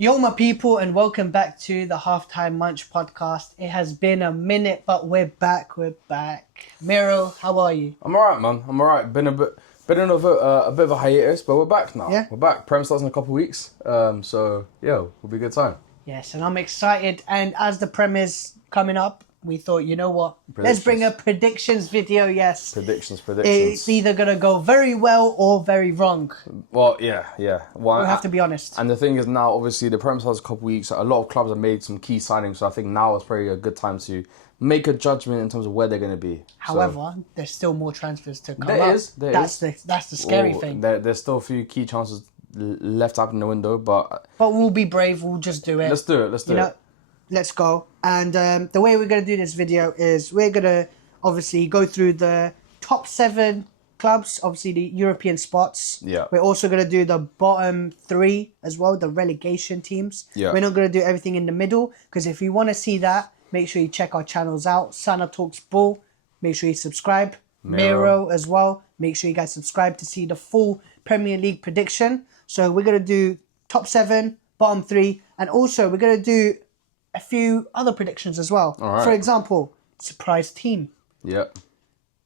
Yo, my people, and welcome back to the Halftime Munch podcast. It has been a minute, but we're back. Miro, how are you? I'm alright, man. I'm alright. Been in a bit of a hiatus, but we're back now. Yeah. We're back. Prem starts in a couple of weeks. So yeah, will be a good time. Yes, and I'm excited. And as the Prem is coming up, we thought, you know what? Let's bring a predictions video. Yes. Predictions. It's either gonna go very well or very wrong. Well, yeah. Well, We have to be honest. And the thing is now, obviously, the Prem starts a couple of weeks. A lot of clubs have made some key signings, so I think now is probably a good time to make a judgment in terms of where they're going to be. However, there's still more transfers to come There up. is. That's the scary thing. There's still a few key chances left up in the window, but we'll be brave. We'll just do it. Let's do it. Let's go. And the way we're going to do this video is we're going to obviously go through the top 7 clubs, obviously the European spots. Yeah. We're also going to do the bottom 3 as well, the relegation teams. Yeah. We're not going to do everything in the middle, because if you want to see that, make sure you check our channels out. Sana Talks Ball. Make sure you subscribe. Miro as well. Make sure you guys subscribe to see the full Premier League prediction. So we're going to do top 7, bottom 3, and also we're going to do a few other predictions as well. All right. For example, surprise team, Yep.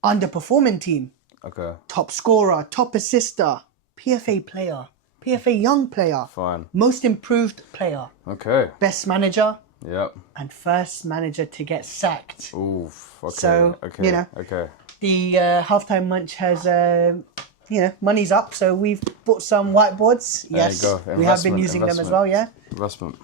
underperforming team, Okay. top scorer, top assister, PFA player, PFA young player, Fine. most improved player, Okay. best manager, Yep. and first manager to get sacked. Oof. Okay. So, okay. you know. Okay. The Halftime Munch has, money's up, so we've bought some whiteboards. There Yes, you go. we have been Investment, using them as well, yeah. Investment.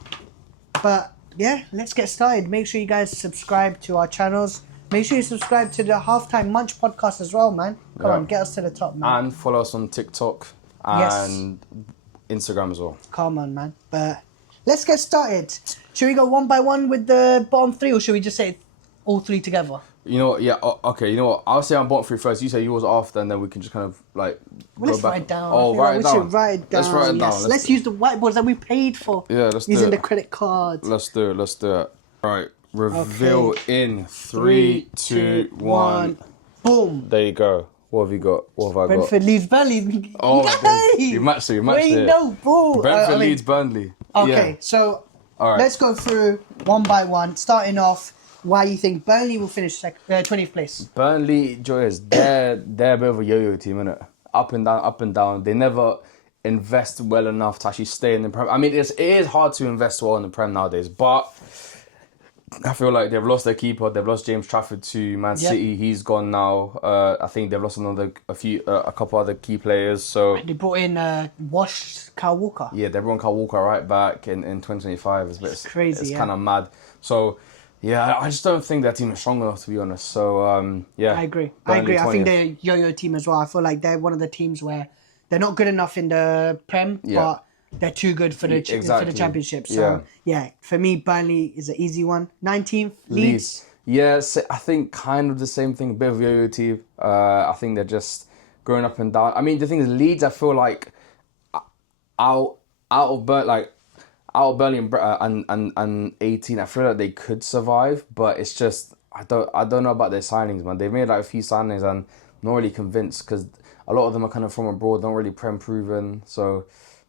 But yeah, let's get started. Make sure you guys subscribe to our channels. Make sure you subscribe to the Halftime Munch podcast as well, man. Come on, get us to the top, man. And follow us on TikTok and Instagram as well. Come on, man. But let's get started. Should we go one by one with the bottom 3, or should we just say all 3 together? You know what? Yeah. Okay. You know what? I'll say I'm bottom 3 first. You say yours after, and then we can just kind of like Well, let's go back. write it down. Oh, write it down. We should write it down. Let's write it down. Yes. Let's use the whiteboards that we paid for. Yeah, let's do using it. the credit card. Let's do it. All right. Reveal in 3, 2, 1. Boom. There you go. What have you got? What have I got? Brentford Leeds Burnley. Oh my God. Yay! You matched it. Wait, it. no, bro. Brentford Leeds Burnley. Okay, Yeah. so All right. let's go through one by one. Starting off, why you think Burnley will finish 20th place? Burnley, Joyous, they're a bit of a yo-yo team, innit? Up and down. They never invest well enough to actually stay in the Prem. I mean, it is hard to invest well in the Prem nowadays, but I feel like they've lost their keeper. They've lost James Trafford to Man City. He's gone now. I think they've lost a couple other key players. So They brought in Wash Kyle Walker. yeah, they brought Kyle Walker right back in 2025. It's crazy, It's yeah. kind of mad. So yeah, I just don't think that team is strong enough, to be honest. So yeah, I agree. Burnley I think 20th. they're a yo-yo team as well. I feel like they're one of the teams where they're not good enough in the Prem, but they're too good for the Exactly. Championship. So yeah, for me, Burnley is an easy one. 19th, Leeds. Yes, I think kind of the same thing. A bit of yo-yo team. I think they're just going up and down. I mean, the thing is, Leeds, I feel like out of Burnley and 18, I feel like they could survive, but it's just I don't know about their signings, man. They've made like a few signings and I'm not really convinced because a lot of them are kind of from abroad, not really Prem proven. So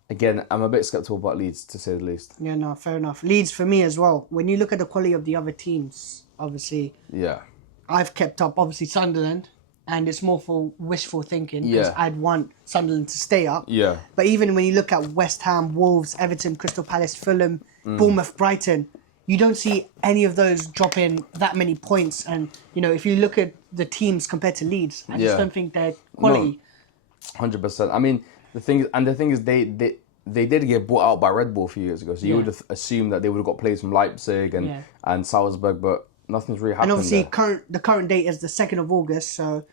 again, I'm a bit skeptical about Leeds, to say the least. Yeah, no, fair enough. Leeds for me as well. When you look at the quality of the other teams, obviously, Yeah. I've kept up, obviously, Sunderland, and it's more for wishful thinking because Yeah. I'd want Sunderland to stay up. Yeah. But even when you look at West Ham, Wolves, Everton, Crystal Palace, Fulham, Bournemouth, Brighton, you don't see any of those dropping that many points. And, if you look at the teams compared to Leeds, I just don't think they're quality. 100%. I mean, the thing is, they did get bought out by Red Bull a few years ago, so you would have assumed that they would have got players from Leipzig and Salzburg, but nothing's really happened. And obviously, there. the current date is the 2nd of August, so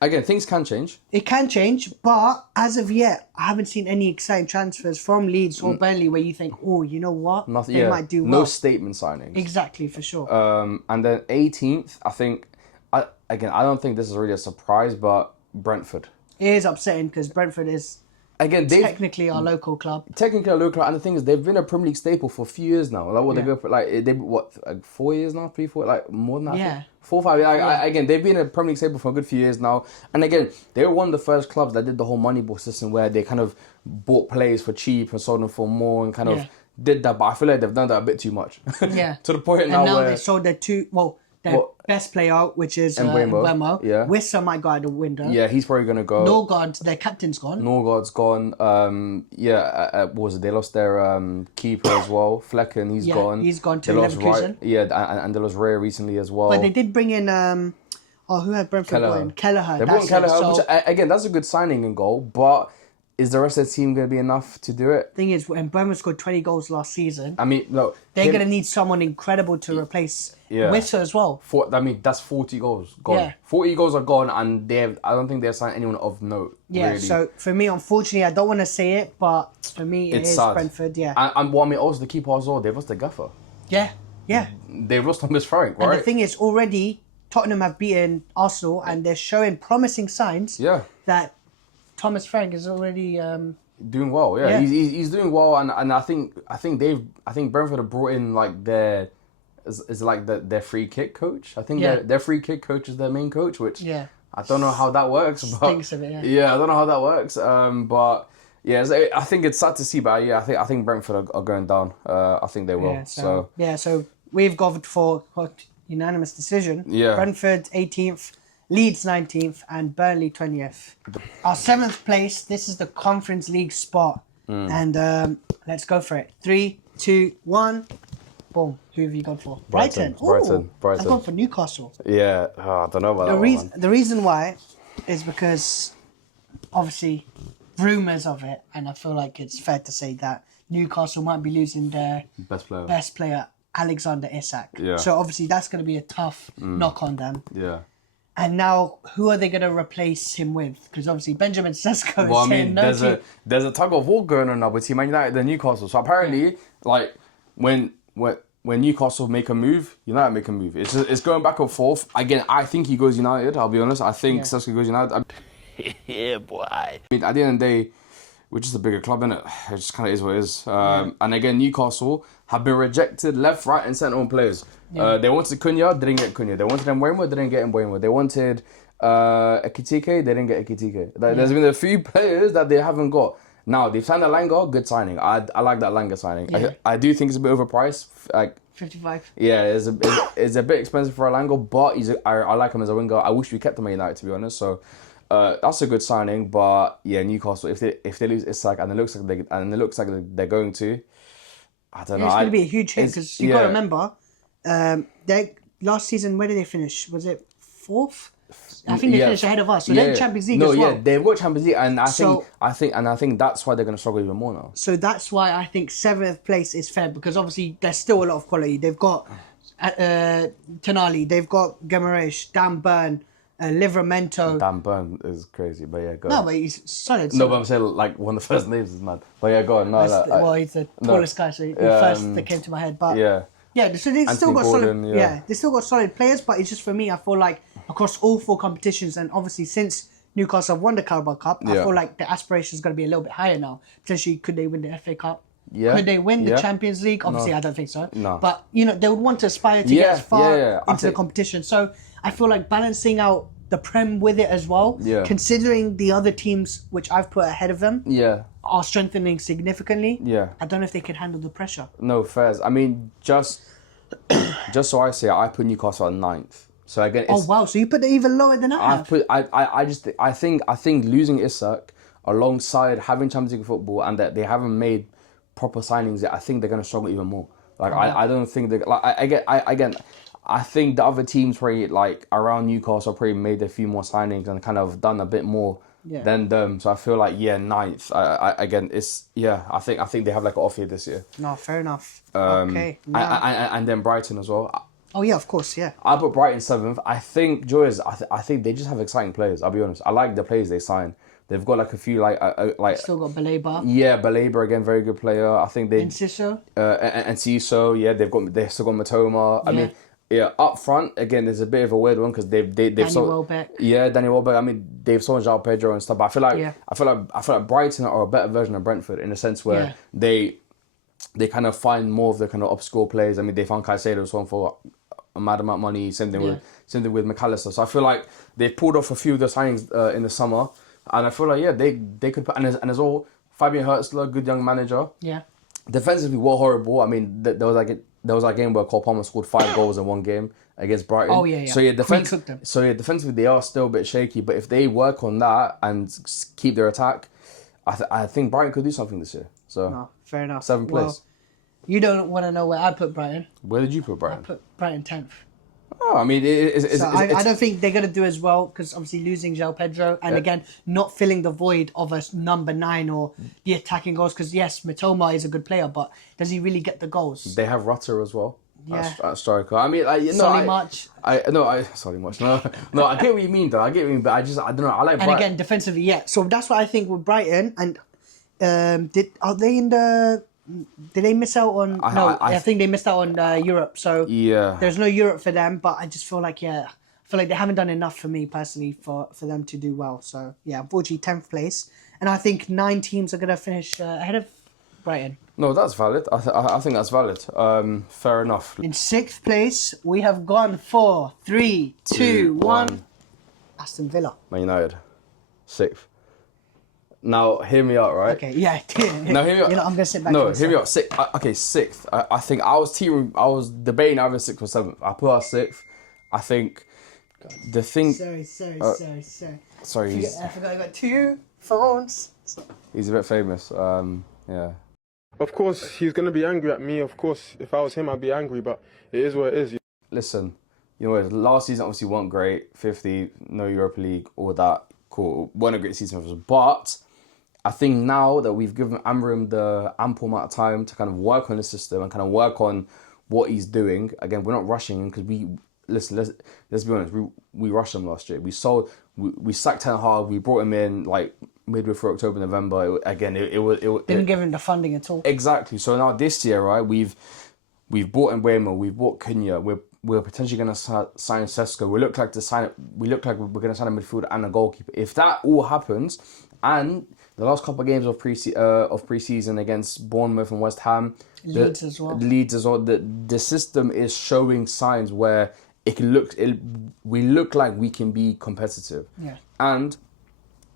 Again, things can change. it can change. But as of yet, I haven't seen any exciting transfers from Leeds or Burnley where you think, oh, you know what, Nothing. they Yeah, might do no well. statement signings. Exactly, for sure. And then 18th, I think. I don't think this is really a surprise, but Brentford. It is upsetting because Brentford is Again, they've technically our local club. technically a local, and the thing is, they've been a Premier League staple for a few years now. Like what they go for, like they 4 years now, 3, 4, like more than that. I think. 4, 5. Again, they've been a Premier League staple for a good few years now. And again, they were one of the first clubs that did the whole Moneyball system, where they kind of bought players for cheap and sold them for more, and kind of did that, but I feel like they've done that a bit too much. Yeah. To the point And now now where they sold their best player out, which is Mbeumo. Yeah. Wissa might go out the window. yeah, he's probably gonna go. Norgard, their captain's gone. Norgard's gone. What was it? They lost their keeper as well. Flecken, he's gone. He's gone to They lost Leverkusen. and they lost Raya recently as well. But they did bring in who had Brentford going? Kelleher. They brought in Kelleher, So, which again, that's a good signing and goal. But is the rest of the team going to be enough to do it? thing is, when Bremer scored 20 goals last season, I mean, no, they're going to need someone incredible to replace Wissa as well. That's 40 goals gone. Yeah. 40 goals are gone, and I don't think they've signed anyone of note. Yeah, really. so for me, unfortunately, I don't want to say it, but for me, It's it is sad. Brentford, yeah. And well, I mean, also the keeper as well, they've lost the gaffer. Yeah. They've lost Thomas Frank, right? And the thing is, already, Tottenham have beaten Arsenal, and they're showing promising signs that Thomas Frank is already... doing well, yeah. He's doing well, and I think Brentford have brought in like their free kick coach. I think their free kick coach is their main coach, which I don't know how that works. But Stinks of it, yeah. I don't know how that works. But yeah, I think it's sad to see, but yeah, I think Brentford are going down. I think they will. So we've gone for unanimous decision. Yeah. Brentford 18th. Leeds 19th and Burnley 20th. Our 7th place, this is the Conference League spot. And let's go for it. 3, 2, 1. Boom. Who have you gone for? Brighton. Brighton. I've gone for Newcastle. Yeah, I don't know about that one. The reason why is because, obviously, rumours of it, and I feel like it's fair to say that Newcastle might be losing their best player Alexander Isak. Yeah. So obviously that's going to be a tough knock on them. Yeah. And now, who are they going to replace him with? Because obviously Benjamin Sesko is saying no to... there's a tug of war going on now between Man United and Newcastle. So apparently, like when Newcastle make a move, United make a move. It's going back and forth. Again, I think he goes United. I'll be honest. I think Sesko goes United. Yeah, boy. I mean, at the end of the day, we're just a bigger club, innit? It just kind of is what it is. And again, Newcastle have been rejected left, right, and centre on players. Yeah. They wanted Cunha, didn't get Cunha. They wanted Mbeumo, didn't get Mbeumo. They wanted Ekitike, they didn't get Ekitike. There's been a few players that they haven't got. Now, they've signed Alanga, good signing. I like that Alanga signing. Yeah. I do think it's a bit overpriced. Like 55. Yeah, it's a bit expensive for Alanga, but I like him as a winger. I wish we kept him at United, to be honest. So that's a good signing. But yeah, Newcastle, if they lose Isak and it looks like they're going to, I don't know. It's going to be a huge hit because you got to remember, they last season, where did they finish? Was it 4th? I think they finished ahead of us. So they're in Champions League as well. Yeah, they've got Champions League, and I think that's why they're going to struggle even more now. So that's why I think 7th place is fair, because obviously there's still a lot of quality. They've got Tonali, they've got Guimaraes, Dan Burn, Livramento. Dan Burn is crazy, but yeah, go on. No, but he's solid. No, but I'm saying like one of the first names is mad. But yeah, go on. Well, he's the tallest guy, so the first that came to my head. But yeah, so they've still got Gordon, solid. They still got solid players, but it's just for me. I feel like across all 4 competitions, and obviously since Newcastle have won the Carabao Cup, I feel like the aspiration is going to be a little bit higher now. Potentially, could they win the FA Cup? Yeah. Could they win the Champions League? Obviously, I don't think so. No. But they would want to aspire to get as far into the competition. So I feel like balancing out the Prem with it as well. Yeah. Considering the other teams which I've put ahead of them. Yeah. Are strengthening significantly. Yeah. I don't know if they can handle the pressure. No, fairs. I mean, just so I say, I put Newcastle at 9th. So again, oh wow! So you put it even lower than I have. I think losing Isak alongside having Champions League football and that they haven't made proper signings yet, I think they're going to struggle even more. Like I don't think they I think the other teams probably like around Newcastle probably made a few more signings and kind of done a bit more than them. So I feel like 9th. I think they have like an off year this year. No, fair enough. Okay. And then Brighton as well. Oh yeah, of course, yeah. I put Brighton 7th. I think I think they just have exciting players. I'll be honest. I like the players they signed. They've got like a few like still got Baleba. Yeah, Baleba again, very good player. I think they Enciso. And Ciso. Yeah, they've still got Matoma. I mean, yeah, up front again, there's a bit of a weird one because they've Welbeck. Yeah, Danny Welbeck. I mean, they've sold João Pedro and stuff. But I feel like Brighton are a better version of Brentford in the sense where they kind of find more of the kind of obscure players. I mean, they found Caicedo someone for a mad amount of money. Same thing with McAllister. So I feel like they've pulled off a few of the signings in the summer, and I feel like they could put and as all Fabian Hertzler, good young manager. Yeah. defensively were horrible. I mean, there was that game where Cole Palmer scored 5 goals in one game against Brighton. Oh, yeah. So yeah, Cooked them. defensively they are still a bit shaky. But if they work on that and keep their attack, I think Brighton could do something this year. So No, fair enough. 7th place. Well, you don't want to know where I put Brighton. Where did you put I Brighton? put Brighton 10th. Oh, I mean, I don't think they're going to do as well because obviously losing João Pedro and again not filling the void of a number 9 or the attacking goals because yes, Mitoma is a good player, but does he really get the goals? They have Rutter as well. Yeah. At striker. I mean, Solly March. Sorry, much. No, I get what you mean though. I get what you mean, but I don't know. I like. And Brighton. again, defensively, yeah. So that's what I think with Brighton. And are they in the? Did they miss out on? I think they missed out on Europe. So yeah, there's no Europe for them. But I just feel like I feel like they haven't done enough for me personally for them to do well. So yeah, unfortunately, 10th place. And I think 9 teams are gonna finish ahead of Brighton. No, that's valid. I think that's valid. Fair enough. In 6th place, we have gone for 3, 2, 1. Aston Villa. Man United, 6th. Now, hear me out, right? Okay, yeah. Now, hear me out. You know, I'm gonna sit back. No, hear me out. 6th. I think I was debating either 6th or 7th. I put our 6th. I think the thing. Sorry. Sorry, I forgot I got 2 phones. he's a bit famous. Yeah. Of course, he's going to be angry at me. Of course, if I was him, I'd be angry, but it is what it is. Listen, you know, last season obviously wasn't great. 50, no Europa League, all that. Cool. Wasn't a great season for us. But I think now that we've given Amram the ample amount of time to kind of work on the system and kind of work on what he's doing. Again, we're not rushing him because let's be honest, we rushed him last year. We sacked Ten Hag, we brought him in like midway through October, November. Didn't give him the funding at all. Exactly. So now this year, right, we've bought Mbeumo, we've bought Cunha, we're potentially going to sign Sesko. We look like we're going to sign a midfielder and a goalkeeper. If that all happens, and the last couple of games of pre-season against Bournemouth and West Ham, Leeds as well. The system is showing signs where we look like we can be competitive. Yeah. And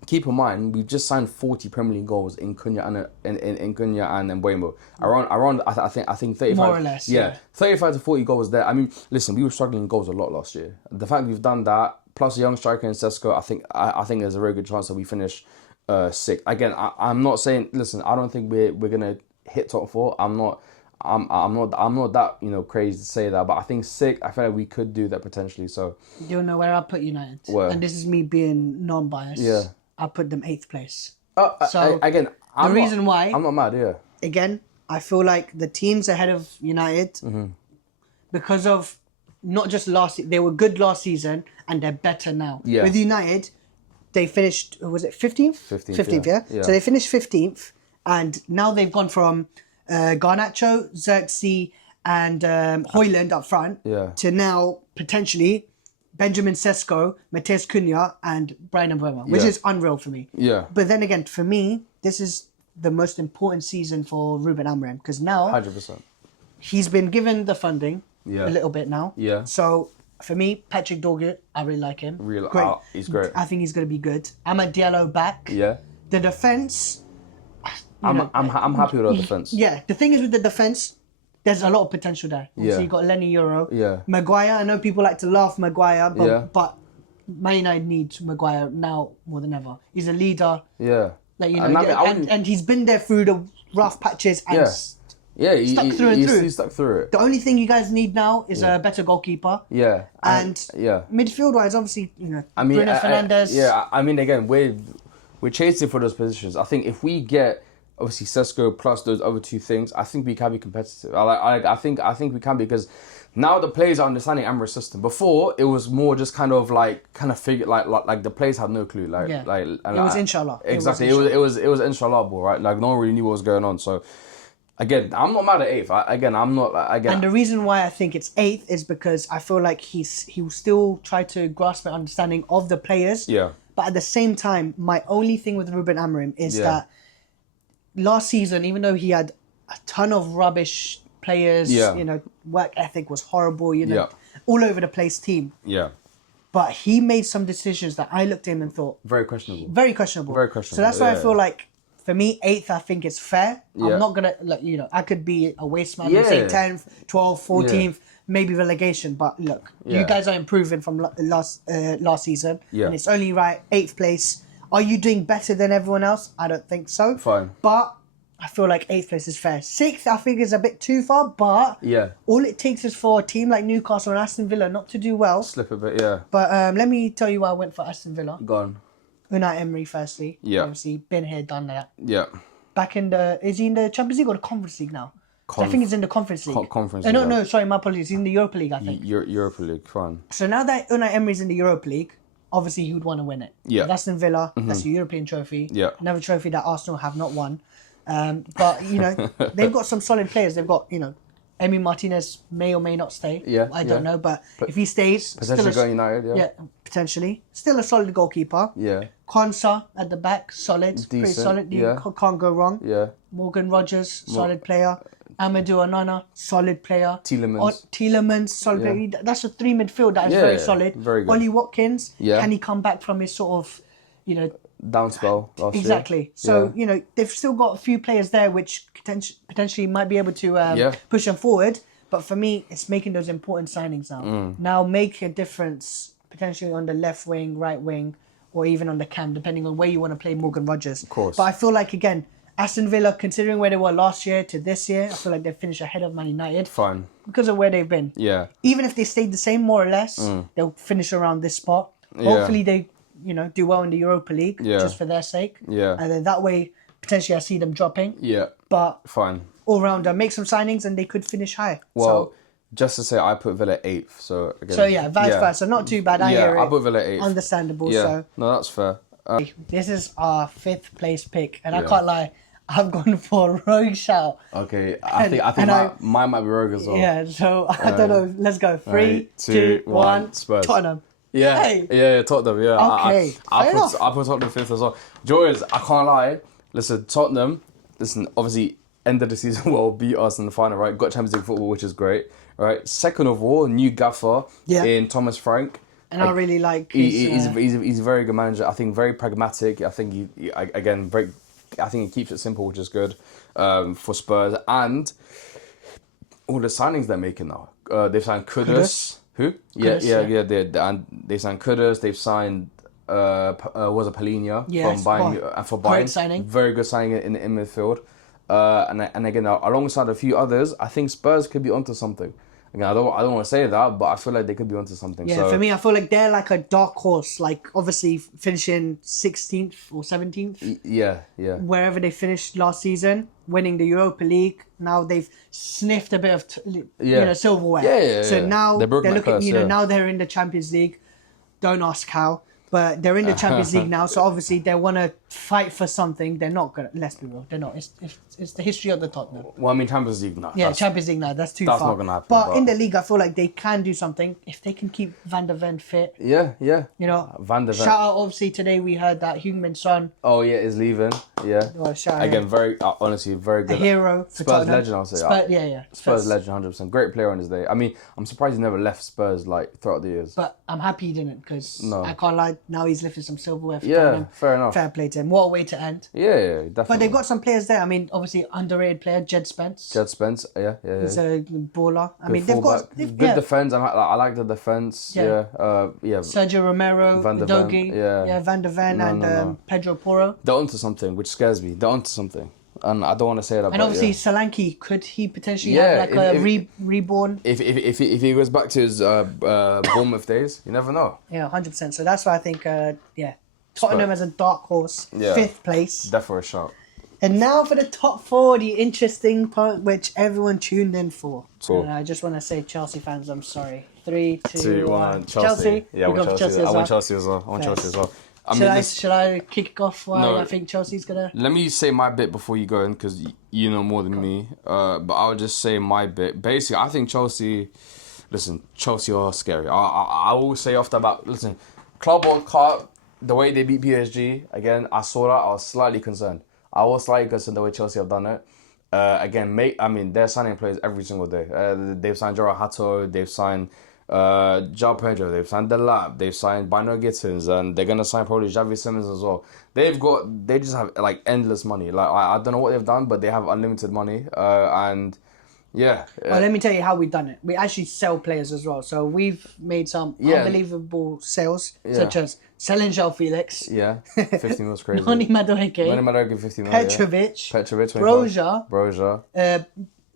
keep in mind, we've just signed 40 Premier League goals in Cunha and Mbeumo. Around I think 35. More or less. Yeah. 35 to 40 goals there. I mean, listen, we were struggling in goals a lot last year. The fact we've done that, plus a young striker in Sesko, I think there's a very good chance that we finish 6th. Again, I'm not saying. Listen, I don't think we're gonna hit top 4. I'm not that crazy to say that, but I think 6th. I feel like we could do that potentially. So You know where I put United, Where? and this is me being non-biased. Yeah. I put them 8th place. So again, why I'm not mad. Yeah. again, I feel like the teams ahead of United, because of not just they were good last season and they're better now. Yeah. With United, they finished, was it 15th? 15th, yeah? So they finished 15th, and now they've gone from Garnacho, Xerxes, and Højlund up front to now potentially Benjamin Sesko, Mateus Cunha, and Brian Mbeumo, which is unreal for me. Yeah. But then again, for me, this is the most important season for Ruben Amorim because now 100%. he's been given the funding Yeah. a little bit now. Yeah. So for me, Patrick Dorgut, I really like him. He's great. I think he's going to be good. Amad Diallo back. Yeah. The defense. I'm happy with our defense. Yeah. The thing is with the defense, there's a lot of potential there. So you got Lenny Euro. Yeah. Maguire. I know people like to laugh Maguire, but Yeah. Man United needs Maguire now more than ever. He's a leader. Yeah. Like, you know, And and he's been there through the rough patches and He stuck through and through. He stuck through it. the only thing you guys need now is a better goalkeeper. Yeah. And yeah. midfield wise, obviously, I mean, Bruno Fernandes. I mean, again, we're chasing for those positions. I think if we get obviously Sesko plus those other two things, I think we can be competitive. I think we can, because now the players are understanding Amra's system. Before it was more just kind of figure like the players had no clue. It was inshallah. Exactly. It was inshallah ball, right? Like no one really knew what was going on. So again, I'm not mad at 8th. I'm not. And the reason why I think it's 8th is because I feel like he will still try to grasp an understanding of the players. Yeah. But at the same time, my only thing with Ruben Amorim is that last season, even though he had a ton of rubbish players, work ethic was horrible, all over the place team. Yeah. But he made some decisions that I looked at him and thought Very questionable. very questionable. Very questionable. So that's why I feel like for me, 8th, I think is fair. Yeah. I'm not going to, like, I could be a waste man and say Yeah. 10th, 12th, 14th, maybe relegation. But look, you Yeah. guys are improving from last season. Yeah. And it's only right, 8th place. Are you doing better than everyone else? I don't think so. Fine. But I feel like 8th place is fair. 6th, I think, is a bit too far. But Yeah. all it takes is for a team like Newcastle and Aston Villa not to do well. Slip a bit, yeah. But let me tell you why I went for Aston Villa. Gone. Unai Emery, firstly. Yeah. Obviously, been here, done that. Yeah. Back in is he in the Champions League or the Conference League now? I think he's in the Conference League. Conference No, League, no, sorry, my apologies. He's in the Europa League, I think. Europa League, fine. So now that Unai Emery's in the Europa League, obviously he would want to win it. Yeah. With Aston Villa, that's a European trophy. Yeah. Another trophy that Arsenal have not won. But, they've got some solid players. They've got, Emi Martinez may or may not stay. Yeah, I don't know, but if he stays... Potentially still going United, yeah. Yeah, potentially. Still a solid goalkeeper. Yeah. Konsa at the back, solid. Pretty Decent, solid. You yeah. can't go wrong. Yeah. Morgan Rogers, solid player. Amadou Onana, solid player. Tielemans. Solid Yeah. player. That's a 3 midfield that is Yeah, very solid. very good. Ollie Watkins, Yeah. can he come back from his sort of, Down spell last year. exactly. So, they've still got a few players there which potentially might be able to push them forward. But for me, it's making those important signings now. Mm. Now make a difference potentially on the left wing, right wing, or even on the cam, depending on where you want to play Morgan Rogers. Of course. But I feel like, again, Aston Villa, considering where they were last year to this year, I feel like they finished ahead of Man United Fine. because of where they've been. Yeah. Even if they stayed the same, more or less, they'll finish around this spot. Hopefully they, do well in the Europa League, Yeah. just for their sake. Yeah. And then that way, potentially I see them dropping. Yeah. But Fine. all rounder, make some signings and they could finish high. Well, just to say, I put Villa 8th, so again. So yeah, vice versa. Not too bad. I hear it. I put Villa 8th. Understandable. Yeah. So No, that's fair. this is our 5th place pick, and I Yeah. can't lie, I've gone for a rogue shout. Okay, I think and mine might be rogue as well. Yeah, so I don't know. Let's go. 3, Three, 2, two, 1. one. Spurs. Tottenham. Yeah, Hey. yeah, Tottenham. Yeah. Okay, I fair enough. put Tottenham 5th as well. Joyous, I can't lie. Listen, Tottenham. Listen, obviously, end of the season, well, beat us in the final, right? Got Champions League football, which is great, right? Second of all, new gaffer in Thomas Frank. And I really like his, He's a very good manager. I think very pragmatic. I think I think he keeps it simple, which is good for Spurs. And all the signings they're making now. They've signed Kudus. Who? Kudus, Yeah. They signed Kudus. They've signed was a Polina Yes. from Bayern for Great Bayern. signing. Very good signing in midfield. And again, alongside a few others, I think Spurs could be onto something. Again, I don't want to say that, but I feel like they could be onto something. Yeah, so, for me, I feel like they're like a dark horse. Like, obviously, finishing 16th or 17th. yeah. Wherever they finished last season, winning the Europa League. Now they've sniffed a bit of silverware. Yeah. So now They broke they're my looking. curse, yeah. Now they're in the Champions League. Don't ask how, but they're in the Champions League now. So obviously they want to fight for something. They're not gonna. Let's be real. They're not. It's the history of the Tottenham. Well, I mean, Champions League, no. Yeah, Champions League now. That's too far. not gonna happen, But but- in the league, I feel like they can do something if they can keep Van der Ven fit. Yeah. Van der Ven. Shout out, obviously, today we heard that Heung-min Son, Oh yeah, is leaving. Yeah. well, shout out Again, him. very honestly, very A good. hero for Spurs Tottenham. legend, I'll say. Spurs, yeah. Spurs legend, 100%. Great player on his day. I mean, I'm surprised he never left Spurs like throughout the years. But I'm happy he didn't, because No. I can't lie, now he's lifting some silverware for Yeah, Tottenham. fair enough. Fair play to him. What a way to end. Yeah, definitely. But they've got some players there. I mean, obviously, underrated player, Jed Spence. Jed Spence. Yeah. He's a baller. I mean, Good they've got... fullback. Good defense. I like the defense. Yeah. Yeah. Sergio Romero, Van der Ven, Dogi, yeah. Van der Ven, and Pedro Porro. They're onto something, which scares me. They're onto something, and I don't want to say that. And but obviously, yeah. Solanke, could he potentially Yeah, have like if- reborn? If he goes back to his Bournemouth days, you never know. Yeah, 100%. So that's why I think, Tottenham as a dark horse, Yeah. 5th place. Death for a shot. And now for the top 4, the interesting part which everyone tuned in for. Cool. And I just want to say, Chelsea fans, I'm sorry. 3, 2, 2, 1. 1. Chelsea. Yeah, I You want go for Chelsea. as I well. want Chelsea as well. I want Fair. Chelsea as well. I Should mean, I, should I kick off why No. I think Chelsea's going to... let me say my bit before you go in, because you know more than me. But I would just say my bit. Basically, I think Chelsea... Listen, Chelsea are scary. I will say off the bat, listen, Club World Cup, the way they beat PSG, again, I saw that, I was slightly concerned. I was slightly concerned the way Chelsea have done it. Again, they're signing players every single day. They've signed Jora Hato, they've signed João Pedro, they've signed Delap, they've signed Bino Gittins, and they're gonna sign probably Xavi Simons as well. They just have like endless money. Like I don't know what they've done, but they have unlimited money. And yeah, Well, let me tell you how we've done it. We actually sell players as well. So we've made some unbelievable sales, such as selling João Felix. yeah, 50 mils crazy. Noni Madueke. Noni Madueke 50 mil. Petrovic. Petrovic. Broja.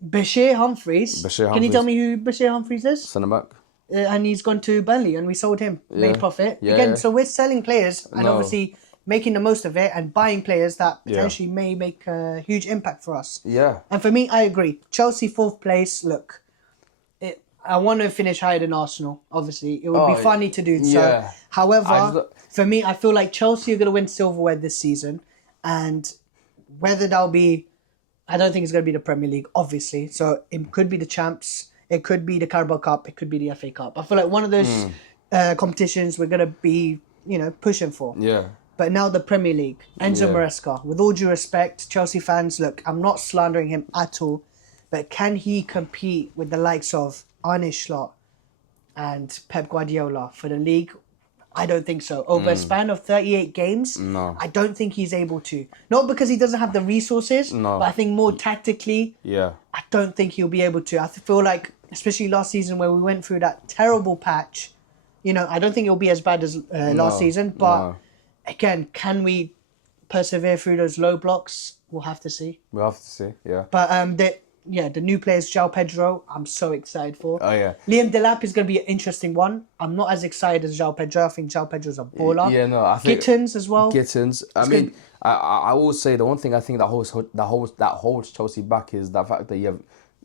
Bashir Humphries. Can you tell me who Bashir Humphries is? Centre back. And he's gone to Burnley, and we sold him. Made profit. Yeah, Again, yeah. so we're selling players and obviously making the most of it and buying players that potentially may make a huge impact for us. Yeah. And for me, I agree. Chelsea 4th place. Look, I want to finish higher than Arsenal. Obviously, it would be funny to do so. Yeah. However, for me, I feel like Chelsea are going to win silverware this season, and whether that'll be, I don't think it's going to be the Premier League, obviously. So it could be the Champs. It could be the Carabao Cup. It could be the FA Cup. I feel like one of those competitions we're going to be, pushing for. Yeah. But now the Premier League, Enzo Maresca. With all due respect, Chelsea fans, look, I'm not slandering him at all, but can he compete with the likes of Arne Slot and Pep Guardiola for the league? I don't think so. Over a span of 38 games, I don't think he's able to. Not because he doesn't have the resources, but I think more tactically, I don't think he'll be able to. I feel like, especially last season where we went through that terrible patch, I don't think it'll be as bad as last season, but again, can we persevere through those low blocks? We'll have to see. We'll have to see, yeah. But the new players, João Pedro, I'm so excited for. Oh, yeah. Liam Delap is going to be an interesting one. I'm not as excited as João Pedro. I think João Pedro's a baller. Yeah, no, I think... Gittins as well. Gittins. I will say the one thing I think that holds Chelsea back is the fact that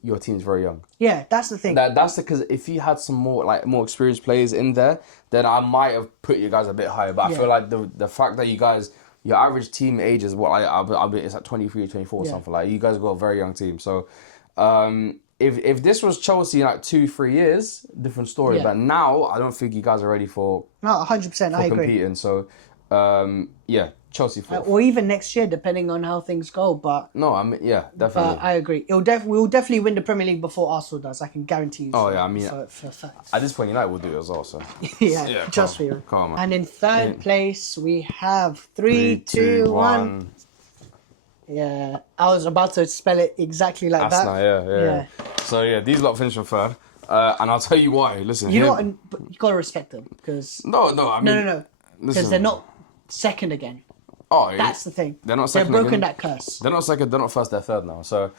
your team's very young. Yeah, that's the thing. That's because if you had some more experienced players in there, then I might have put you guys a bit higher. But I feel like the fact that you guys, your average team age is it's like 23, 24 or something like. You guys got a very young team. So if this was Chelsea in like 2-3 years, different story. But now I don't think you guys are ready for 100%. I agree. Competing. So Chelsea 4th. Or even next year, depending on how things go. But no, I mean, yeah, definitely. But I agree. We'll definitely win the Premier League before Arsenal does. I can guarantee you. Oh, yeah, I mean, for fact. At this point, United will do it as well. So just for you. Come on, man. And in third place, we have 3, 2, 1. Yeah, I was about to spell it exactly like that. Yeah. So these lot finished in third, and I'll tell you why. Listen, you know what? But you gotta respect them because no, I mean, no, because they're not second again. Oh, that's the thing. They're not second. They've broken again. that curse. They're not second. They're not first. They're third now. So,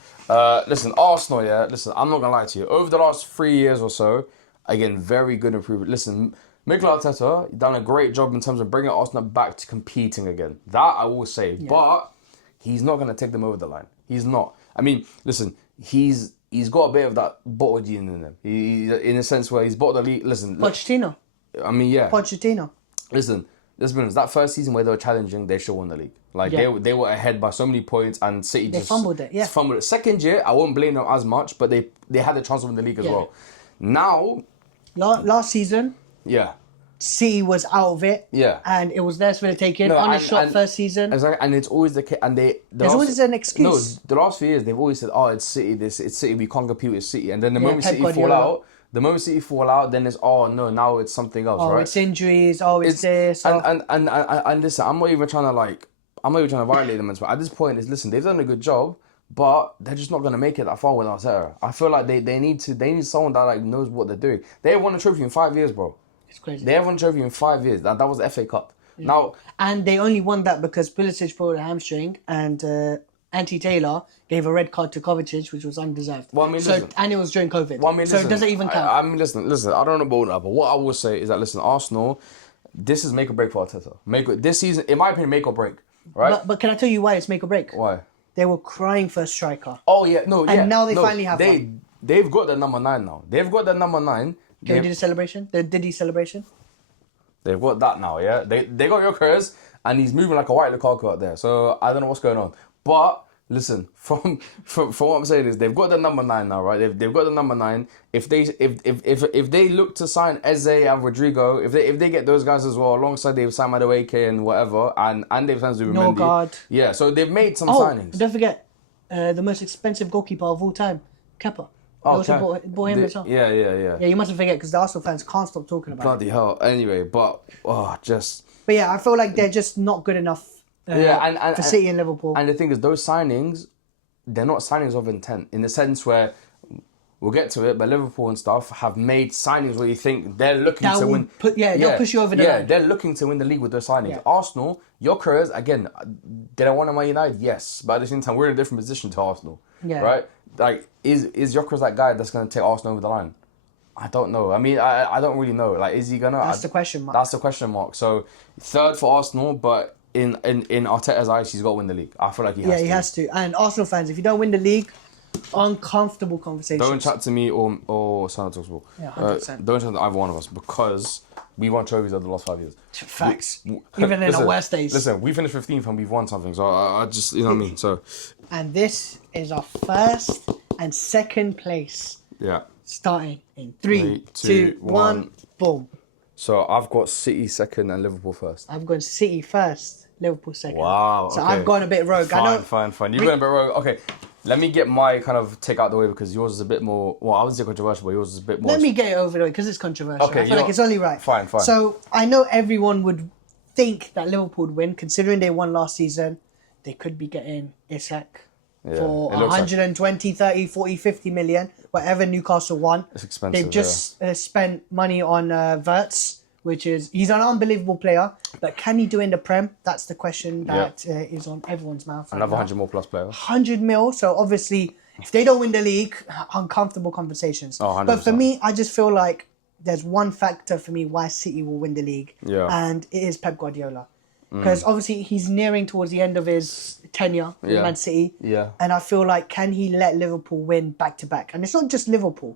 listen, Arsenal. Yeah, listen. I'm not gonna lie to you. Over the last 3 years or so, again, very good improvement. Listen, Mikel Arteta done a great job in terms of bringing Arsenal back to competing again. That I will say, but he's not gonna take them over the line. He's not. I mean, listen, he's got a bit of that bottle gene in him. He in a sense where he's bought the league. Listen, Pochettino. I mean, yeah. Pochettino. Listen. Let's be honest, that first season where they were challenging, they should won the league. Like, they were ahead by so many points and City just... They fumbled it, Fumbled it. Second year, I won't blame them as much, but they had the chance to win the league as well. Now... Last season... City was out of it. And it was theirs for the taking. On the shot first season. Exactly, and it's always the case. And there's always an excuse. No, the last few years, they've always said, it's City, it's City, we can't compete with City. And then the moment City fall out, then it's now it's something else, right? It's injuries. It's this. And listen, I'm not even trying to violate them. But at this point, listen, they've done a good job, but they're just not gonna make it that far with Arteta. I feel like they need someone that like knows what they're doing. They have won a trophy in 5 years, bro. It's crazy. They have won a trophy in 5 years. That was the FA Cup. Yeah. Now, and they only won that because Pulisic pulled a hamstring and. Antti Taylor gave a red card to Kovacic, which was undeserved. Well, I mean, listen, and it was during COVID. Well, I mean, so it doesn't even count. I mean, listen. I don't know about that, but what I will say is that, listen, Arsenal, this is make or break for Arteta. This season, in my opinion, make or break, right? But can I tell you why it's make or break? Why? They were crying for a striker. Oh, yeah. No, yeah. And now they finally have one. They've got the number 9 now. They've got the number 9. Can we do the celebration? The Diddy celebration? They've got that now, yeah? They got Gyökeres, and he's moving like a white Lukaku out there. So, I don't know what's going on. But... Listen, from what I'm saying is they've got the number 9 now, right? They've got the number 9. If they look to sign Eze and Rodrigo, if they get those guys as well, alongside they've signed Madueke and whatever, and they've signed Zubimendi. No God. Yeah, so they've made some signings. Don't forget, the most expensive goalkeeper of all time, Kepa. They also bought him as well. Yeah. Yeah, you mustn't forget because the Arsenal fans can't stop talking about it. Bloody hell. Anyway, but just. But yeah, I feel like they're just not good enough for City and Liverpool. And the thing is, those signings, they're not signings of intent in the sense where we'll get to it, but Liverpool and stuff have made signings where you think they're looking to win. They'll push you over the line. Yeah, they're looking to win the league with those signings. Yeah. Arsenal, your careers, again, did I want to Man United? Yes. But at the same time, we're in a different position to Arsenal. Yeah. Right? Like, is Gyökeres that guy that's going to take Arsenal over the line? I don't know. I mean, I don't really know. Like, is he going to? That's the question mark. That's the question mark. So, third for Arsenal, but in Arteta's eyes, he's got to win the league. I feel like he has to. Yeah, he has to. And Arsenal fans, if you don't win the league, uncomfortable conversations. Don't chat to me or Sana Talks Ball. Yeah, 100%. Don't chat to either one of us because we won trophies over the last 5 years. Facts. Even in our worst days. Listen, we finished 15th and we've won something. So I just, you know what I mean? So. And this is our first and second place. Yeah. Starting in 3, 2, 1, boom. So I've got City second and Liverpool first. I've gone City first, Liverpool second. Wow. So okay. I've gone a bit rogue. Fine. You've gone a bit rogue. Okay. Let me get my kind of take out the way because yours is a bit more. Well, I would say controversial, but yours is a bit more. Let me get it over the way because it's controversial. Okay, I feel like it's only right. Fine. So I know everyone would think that Liverpool would win, considering they won last season. They could be getting Isak for 120, 30, 40, 50 million, whatever Newcastle won. It's expensive. They've just spent money on Wirtz, which is he's an unbelievable player, but can he do in the Prem? That's the question that is on everyone's mouth. Another 100 more plus players. 100 mil. So obviously, if they don't win the league, uncomfortable conversations. Oh, 100%. But for me, I just feel like there's one factor for me why City will win the league, and it is Pep Guardiola. Because obviously he's nearing towards the end of his tenure with Man City. Yeah. And I feel like, can he let Liverpool win back to back? And it's not just Liverpool.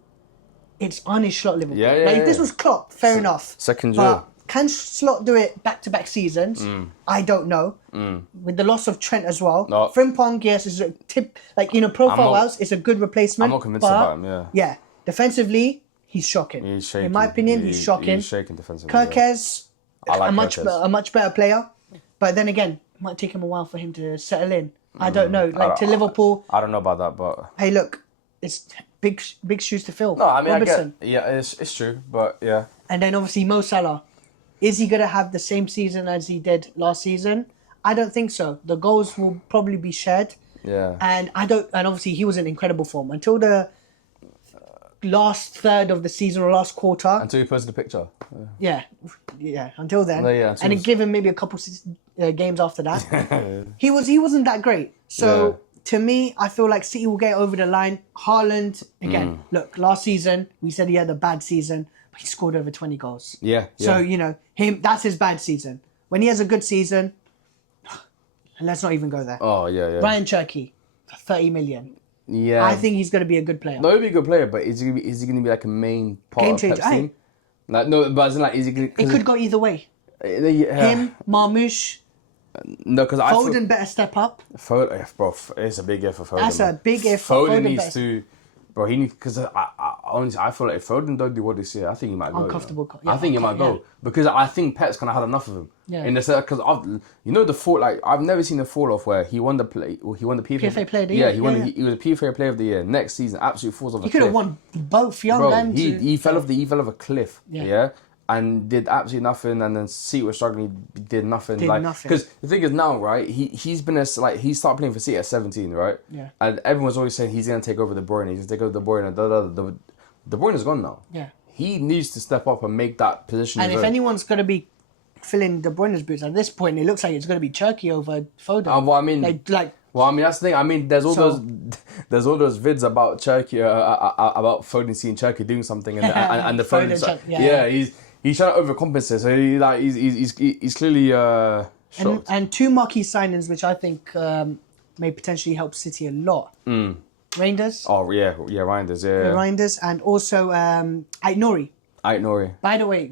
It's Arne Slot Liverpool. If this was Klopp, fair enough. Second but year. Can Slot do it back to back seasons? I don't know. With the loss of Trent as well. No. Frimpong, yes, is a tip. Like, profile-wise, it's a good replacement. I'm not convinced about him, Yeah. Defensively, he's shocking. He's shaking. In my opinion, he's shocking. He's shaking defensively. Kirkes, I like a much better player. But then again, it might take him a while for him to settle in. I don't know. Like, to Liverpool... I don't know about that, but... Hey, look, it's big shoes to fill. No, I mean, Robertson. it's true, but yeah. And then obviously Mo Salah. Is he going to have the same season as he did last season? I don't think so. The goals will probably be shared. Yeah. And obviously he was in incredible form until the last third of the season or last quarter. Until you posted the picture. Yeah. Until then. And it gave him maybe a couple games after that. He wasn't that great. So to me, I feel like City will get over the line. Haaland, again, look, last season we said he had a bad season, but he scored over 20 goals. Yeah. So, that's his bad season. When he has a good season, let's not even go there. Oh, yeah. Ryan Cherky, 30 million. Yeah. I think he's going to be a good player. No, he'll be a good player, but is he going to be like a main part Game of Pep's changer, team? Like, no, but as in like, is he going to... It could go either way. Him, Marmoush, No, because I Foden better step up. Foden, bro, it's a big if for Foden. That's a big if. Foden needs to... Bro, he needs... Because honestly, I feel like if Foden don't do what this year, I think he might go. Uncomfortable. I think he might go. Because I think Pep's kind of had enough of him. Yeah. In the sense, because the fall, like, I've never seen a fall off where he won the PFA Player of the Year. Yeah, he was a PFA Player of the Year. Next season, absolute falls off a cliff. He could have won both young and... he fell off a cliff. Yeah. And did absolutely nothing, and then City was struggling. He did nothing. Because the thing is now, right? He started playing for City at 17, right? Yeah. And everyone's always saying he's gonna take over De Bruyne. He's gonna take over De Bruyne. De Bruyne's gone now. Yeah. He needs to step up and make that position. And if anyone's gonna be filling De Bruyne's boots at this point, it looks like it's gonna be Cherky over Foden. Well, I mean, well, I mean, that's the thing. I mean, there's all those vids about Cherky, about Foden seeing Cherky doing something, and the Foden. He's trying to overcompensate, so he's clearly shocked. And two marquee signings, which I think may potentially help City a lot. Reinders. Oh yeah, Reinders, yeah. Reinders, and also Aït-Nouri. Aït-Nouri. By the way,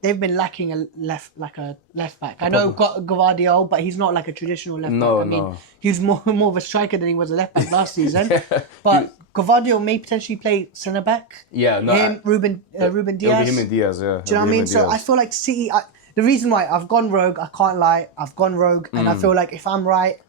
they've been lacking a left back. I know Gvardiol, but he's not like a traditional left back. I mean, he was more of a striker than he was a left back last season. But Gvardiol may potentially play centre back. Yeah, no. Him, Ruben Diaz. It'll be him and Diaz, yeah. Do you know what I mean? So I feel like City. The reason why I've gone rogue, I can't lie, I've gone rogue, and I feel like if I'm right,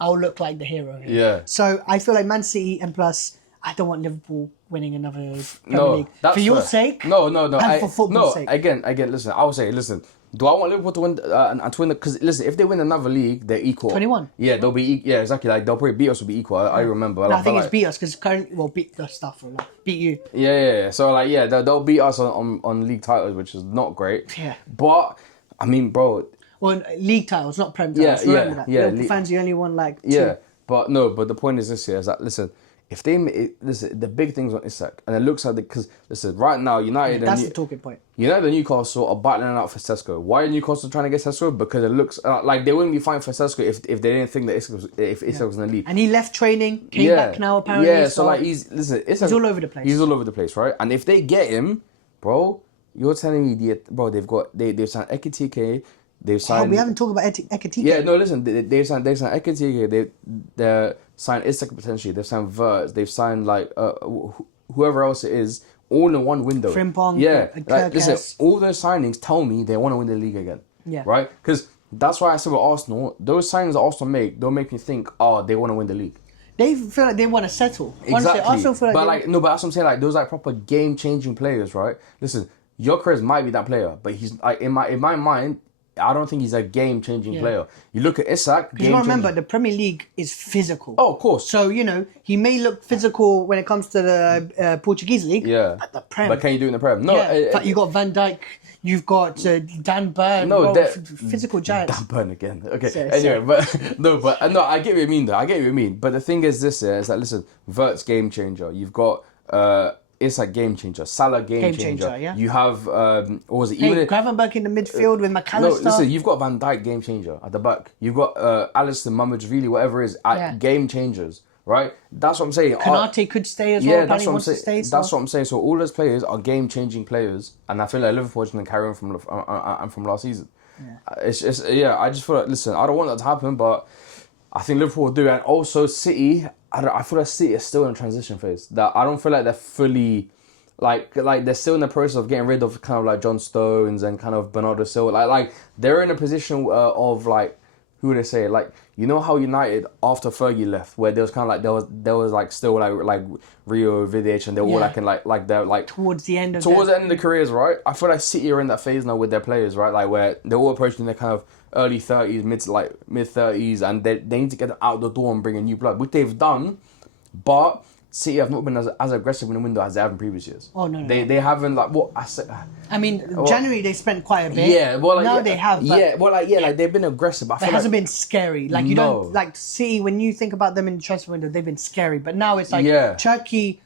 I'll look like the hero here. Yeah. So I feel like Man City, and plus I don't want Liverpool winning another Premier No, League. that's For your fair. sake? No. And for football's sake. Again. Listen, I would say, listen. Do I want Liverpool to win and to win? Because listen, if they win another league, they're equal. 21. Yeah, they'll be. Yeah, exactly. Like they'll probably beat us. Will be equal. I remember. No, I think it's like, beat us because currently, well, beat the stuff or like, beat you. Yeah. So like, yeah, they'll beat us on league titles, which is not great. Yeah. But I mean, bro. Well, league titles, not Prem titles. Remember that. Liverpool fans, you only won like 2. Yeah, but the point is this here is that listen, if they listen, the big things on Isak, and it looks like because listen, right now United That's the talking point. United and Newcastle are battling out for Sesko. Why are Newcastle trying to get Sesko? Because it looks like they wouldn't be fighting for Sesko if they didn't think that Isak was in the league. And he left training, came back now apparently. Yeah, so like he's all over the place. He's all over the place, right? And if they get him, bro, you're telling me they've signed Ekitike. They've signed. We haven't talked about Ekitike. Yeah, no, listen. They've signed Ekitike. They've signed Isak potentially. They've signed Verts. They've signed like whoever else it is, all in one window. Frimpong. Yeah, like, listen. All those signings tell me they want to win the league again. Yeah. Right? Because that's why I said with Arsenal, those signings that Arsenal make, they'll make me think, they want to win the league. They feel like they want to settle. Exactly. Honestly, Arsenal feel like but that's what I'm saying. Like those like proper game changing players, right? Listen, Gyökeres might be that player, but he's like in my mind. I don't think he's a game-changing player. You look at Isak. Because you gotta remember, the Premier League is physical. Oh, of course. So he may look physical when it comes to the Portuguese league. Yeah. But the Prem. But can you do it in the Prem? No. Yeah. You got Van Dijk. You've got Dan Burn. No, physical giants. Dan Burn again. Okay. Sorry. Anyway, but I get what you mean though. I get what you mean. But the thing is this: is that listen, Vert's game changer. You've got Isak game changer. Salah game changer. Yeah. You have what was it? Gravenberch in the midfield with McAllister. No, listen, you've got Van Dijk game changer at the back. You've got Alisson, Mamoudzashvili, whatever it is, game changers, right? That's what I'm saying. Konate could stay as well. Yeah, that's what I'm saying. That's what I'm saying. So all those players are game changing players, and I feel like Liverpool is going to carry on from last season. Yeah. I just feel like listen, I don't want that to happen, but I think Liverpool will do it. And also City, I feel like City is still in a transition phase. That I don't feel like they're fully, like they're still in the process of getting rid of kind of like John Stones and kind of Bernardo Silva. Like they're in a position of like, who would I say? Like, you know how United after Fergie left, where there was kind of like there was like still like Rio, Vidic, and they were all like they're like towards the end of the careers, right? I feel like City are in that phase now with their players, right? Like where they're all approaching their kind of early 30s, mid 30s, and they need to get them out the door and bring a new blood, which they've done, but City have not been as aggressive in the window as they have in previous years. Oh no, they haven't like what I said. I mean, January they spent quite a bit. Yeah, well, like, now they have. But like they've been aggressive. But it hasn't been scary. Like you don't like City when you think about them in the transfer window, they've been scary. But now it's like Turkey.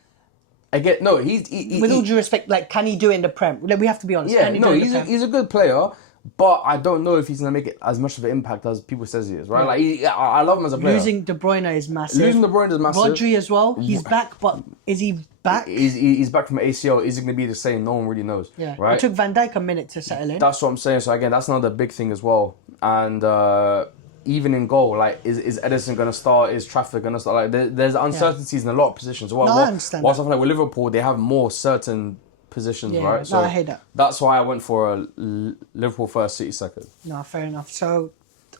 Again, no, with all due respect, like can he do it in the Prem? Like, we have to be honest. Yeah, no, he's a good player. But I don't know if he's gonna make it as much of an impact as people says he is, right? Like I love him as a player. Losing De Bruyne is massive. Rodri as well. He's back, but is he back? He's back from ACL. Is he gonna be the same? No one really knows. Yeah, right. It took Van Dijk a minute to settle in. That's what I'm saying. So again, that's another big thing as well. And even in goal, like is Edison gonna start? Is Trafford gonna start? Like there's uncertainties in a lot of positions. I understand. Whilst I feel like with Liverpool, they have more certain positions, right? So I hate that. That's why I went for a Liverpool first, City second. No, fair enough. So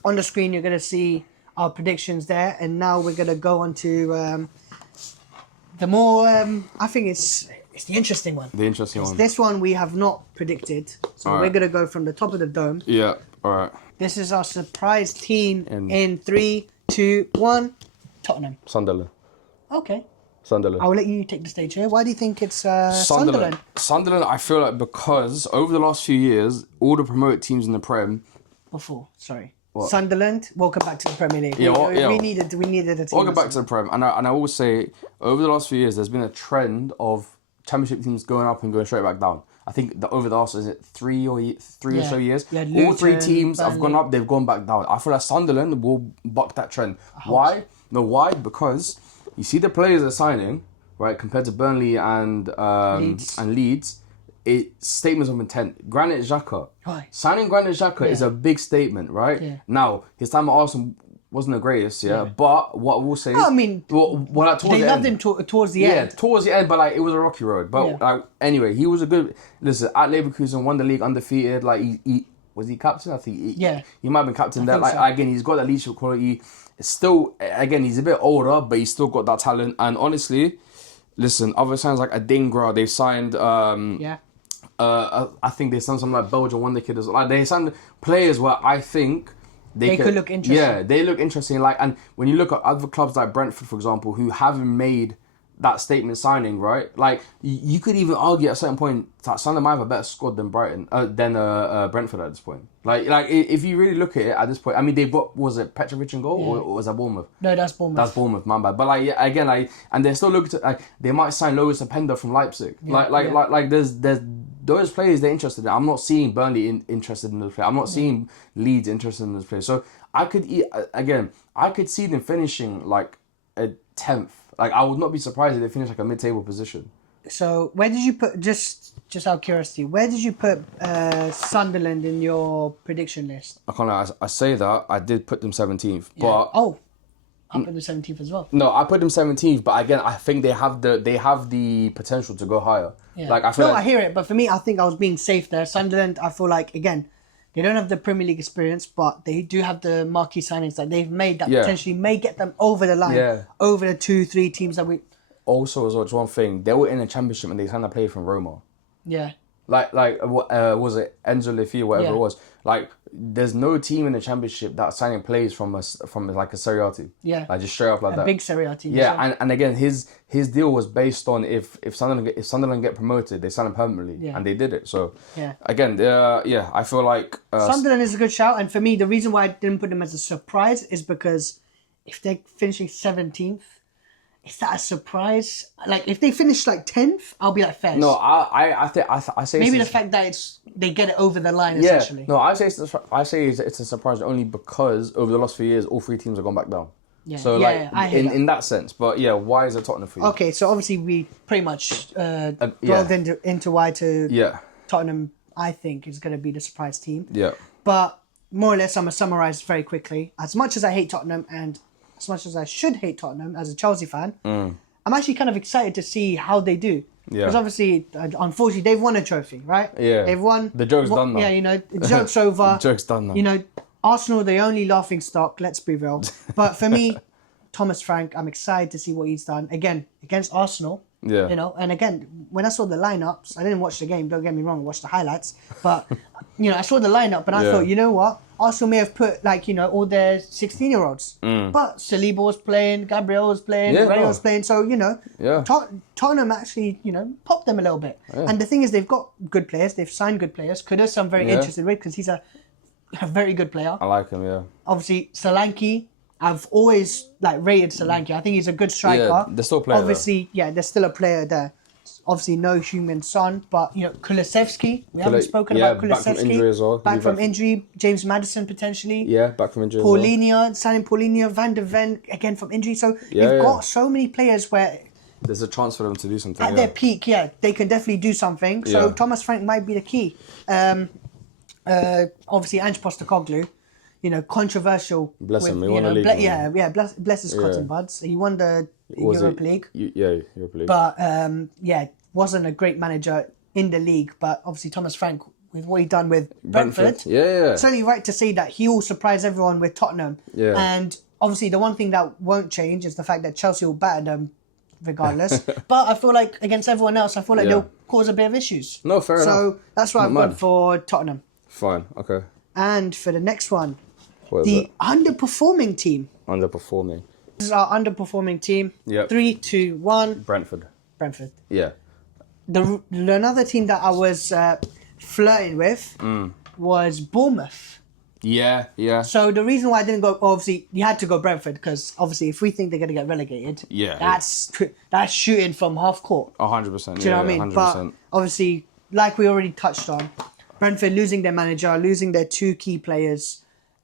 on the screen, you're going to see our predictions there. And now we're going to go on to the more, I think it's the interesting one. The interesting one. This one we have not predicted. So we're going to go from the top of the dome. Yeah, all right. This is our surprise team in 3, 2, 1. Tottenham. Sunderland. Okay. Sunderland. I will let you take the stage here. Why do you think it's Sunderland? Sunderland, I feel like because over the last few years, all the promoted teams in the Prem... Sunderland, welcome back to the Premier League. We needed a team. Welcome back to the Prem. And I always say, over the last few years, there's been a trend of Championship teams going up and going straight back down. I think over the last, is it three or so years? Yeah, Luton, all three teams have gone up, they've gone back down. I feel like Sunderland will buck that trend. Why? No, why? Because... You see the players they're signing, right, compared to Burnley and Leeds, it's statements of intent. Granit Xhaka. Why? Signing Granit Xhaka is a big statement, right? Yeah. Now, his time at Arsenal wasn't the greatest, but what I will say is... I mean, they loved him towards the end. Yeah, towards the end, but like it was a rocky road. But anyway, he was a good... Listen, at Leverkusen, won the league undefeated. Like, he was he captain? I think he might have been captain there. Like, again, he's got that leadership quality. Still, again, he's a bit older, but he's still got that talent. And honestly, Listen, other signs like Adingra, they've signed. Yeah. I think they signed something like Belgian Wonder Kid as well. Like they signed players where I think They could look interesting. Yeah, they look interesting. Like, and when you look at other clubs like Brentford, for example, who haven't made that statement signing, right? Like you could even argue at a certain point that Sunderland might have a better squad than Brentford at this point. Like if you really look at it at this point, I mean, they've got, was it Petrovic in goal or was that Bournemouth? No, that's Bournemouth. That's Bournemouth, my bad. But like, yeah, again, like, and they're still looking to, like, they might sign Lois Openda from Leipzig. Like there's those players they're interested in. I'm not seeing Burnley interested in those players. I'm not seeing Leeds interested in those players. So I could see them finishing like a 10th. Like, I would not be surprised if they finish like a mid-table position. So where did you put, just out of curiosity, where did you put Sunderland in your prediction list? I can't lie, I say that, I did put them 17th, Yeah. but... Oh, I put them 17th as well. No, I put them 17th, but again, I think they have the potential to go higher. Yeah. Like, I feel I hear it, but for me, I think I was being safe there. Sunderland, I feel like, again, they don't have the Premier League experience, but they do have the marquee signings that they've made that potentially may get them over the line, over the 2-3 teams that we... Also, as well, just one thing, they were in a championship and they signed a player from Roma. Yeah. Like was it Enzo Lefi, whatever it was? Like, there's no team in the championship that's signing players from like a Serie A team. Yeah. Like, just straight up like that. A big Serie A team. Yeah, and again, his deal was based on if Sunderland get promoted, they sign him permanently, and they did it. So again, I feel like Sunderland is a good shout, and for me, the reason why I didn't put them as a surprise is because if they're finishing 17th, is that a surprise? Like, if they finish like 10th, I'll be like, fair. No, I say maybe the fact that they get it over the line essentially. No, I say it's a surprise only because over the last few years, all three teams have gone back down. Yeah. So I hear that. in that sense, but yeah, why is it Tottenham for you? Okay, so obviously we pretty much delved into why Tottenham, I think, is going to be the surprise team. Yeah. But more or less, I'm going to summarise very quickly. As much as I hate Tottenham and as much as I should hate Tottenham as a Chelsea fan, I'm actually kind of excited to see how they do. Yeah. Because obviously, unfortunately, they've won a trophy, right? Yeah. They've won. The joke's done now. Yeah, you know, the joke's over. The joke's done now. You know, Arsenal, the only laughing stock, let's be real. But for me, Thomas Frank, I'm excited to see what he's done. Again, against Arsenal. Yeah. You know, and again, when I saw the lineups, I didn't watch the game, don't get me wrong, I watched the highlights. But, you know, I saw the lineup and I thought, you know what? Arsenal may have put, like, you know, all their 16-year-olds. But Saliba was playing, Gabriel was playing, Ray was playing. So, you know, Tottenham actually, you know, popped them a little bit. Yeah. And the thing is, they've got good players. They've signed good players. Kudus, I'm very interested with because he's a very good player. I like him, yeah. Obviously, Solanke, I've always, like, rated Solanke. I think he's a good striker. Yeah, they're still a player Obviously, there's still a player there. Obviously, no human son, but, you know, Kulusevski. We haven't spoken about Kulusevski. Back from injury as well. Back from injury. James Maddison, potentially. Yeah, back from injury Paulinho, signing Paulinho. Van de Ven, again, from injury. So, you've got so many players where... There's a chance for them to do something. At their peak, they can definitely do something. So, Thomas Frank might be the key. Obviously, Ange Postecoglou. You know, controversial. Bless him. He won the league. Bless his cotton buds. He won the Europa League. Europa League. But wasn't a great manager in the league. But obviously, Thomas Frank, with what he done with Brentford, certainly right to say that he will surprise everyone with Tottenham. Yeah. And obviously, the one thing that won't change is the fact that Chelsea will batter them regardless. But I feel like against everyone else, I feel like they'll cause a bit of issues. No, fair enough. So that's why I've gone for Tottenham. Fine. Okay. And for the next one. The underperforming team. Underperforming. This is our underperforming team. Yep. 3, 2, 1. Brentford. Yeah. Another team that I was flirting with was Bournemouth. Yeah. So the reason why I didn't go, obviously, you had to go Brentford because obviously if we think they're going to get relegated, that's shooting from half court. 100%. Do you know what I mean? 100%. But obviously, like we already touched on, Brentford losing their manager, losing their 2 key players,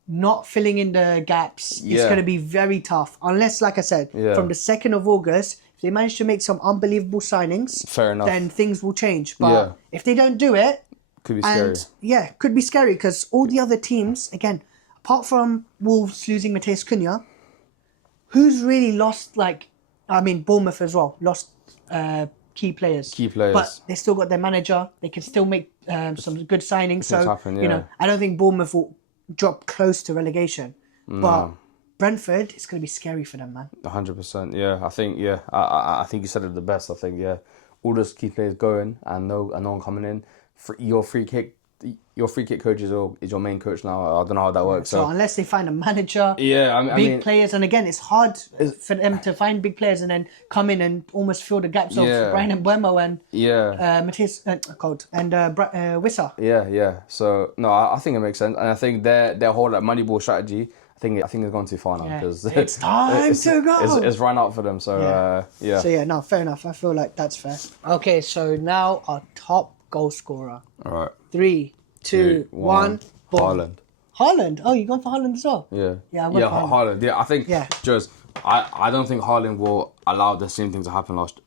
not filling in the gaps. It's going to be very tough. Unless, like I said, from the 2nd of August, if they manage to make some unbelievable signings, fair enough, then things will change. But if they don't do it, could be scary. Could be scary because all the other teams, again, apart from Wolves losing Mateus Cunha, who's really lost, Bournemouth as well, lost key players. But they still got their manager. They can still make some good signings. So, you know, I don't think Bournemouth will drop close to relegation. But Brentford, it's going to be scary for them, man. 100%. Yeah, I think. Yeah, I think you said it the best. I think all those key players going and no one coming in. Your free kick coach is your main coach now. I don't know how that works. So unless they find a manager, yeah, I big mean, players, and again, it's hard for them to find big players and then come in and almost fill the gaps of Brian and Buemo and Matthias and Wissa. Yeah. So no, I think it makes sense, and I think their whole like Moneyball strategy. I think it's gone too far now because it's time to go. It's run out for them. So yeah. So no, fair enough. I feel like that's fair. Okay, so now our top goal scorer. All right. 3, 2, 1. Haaland. Haaland. Oh, you gone for Haaland as well? Yeah. Yeah, I went for Haaland. Yeah, I think. Yeah. Just I don't think Haaland will allow the same thing to happen last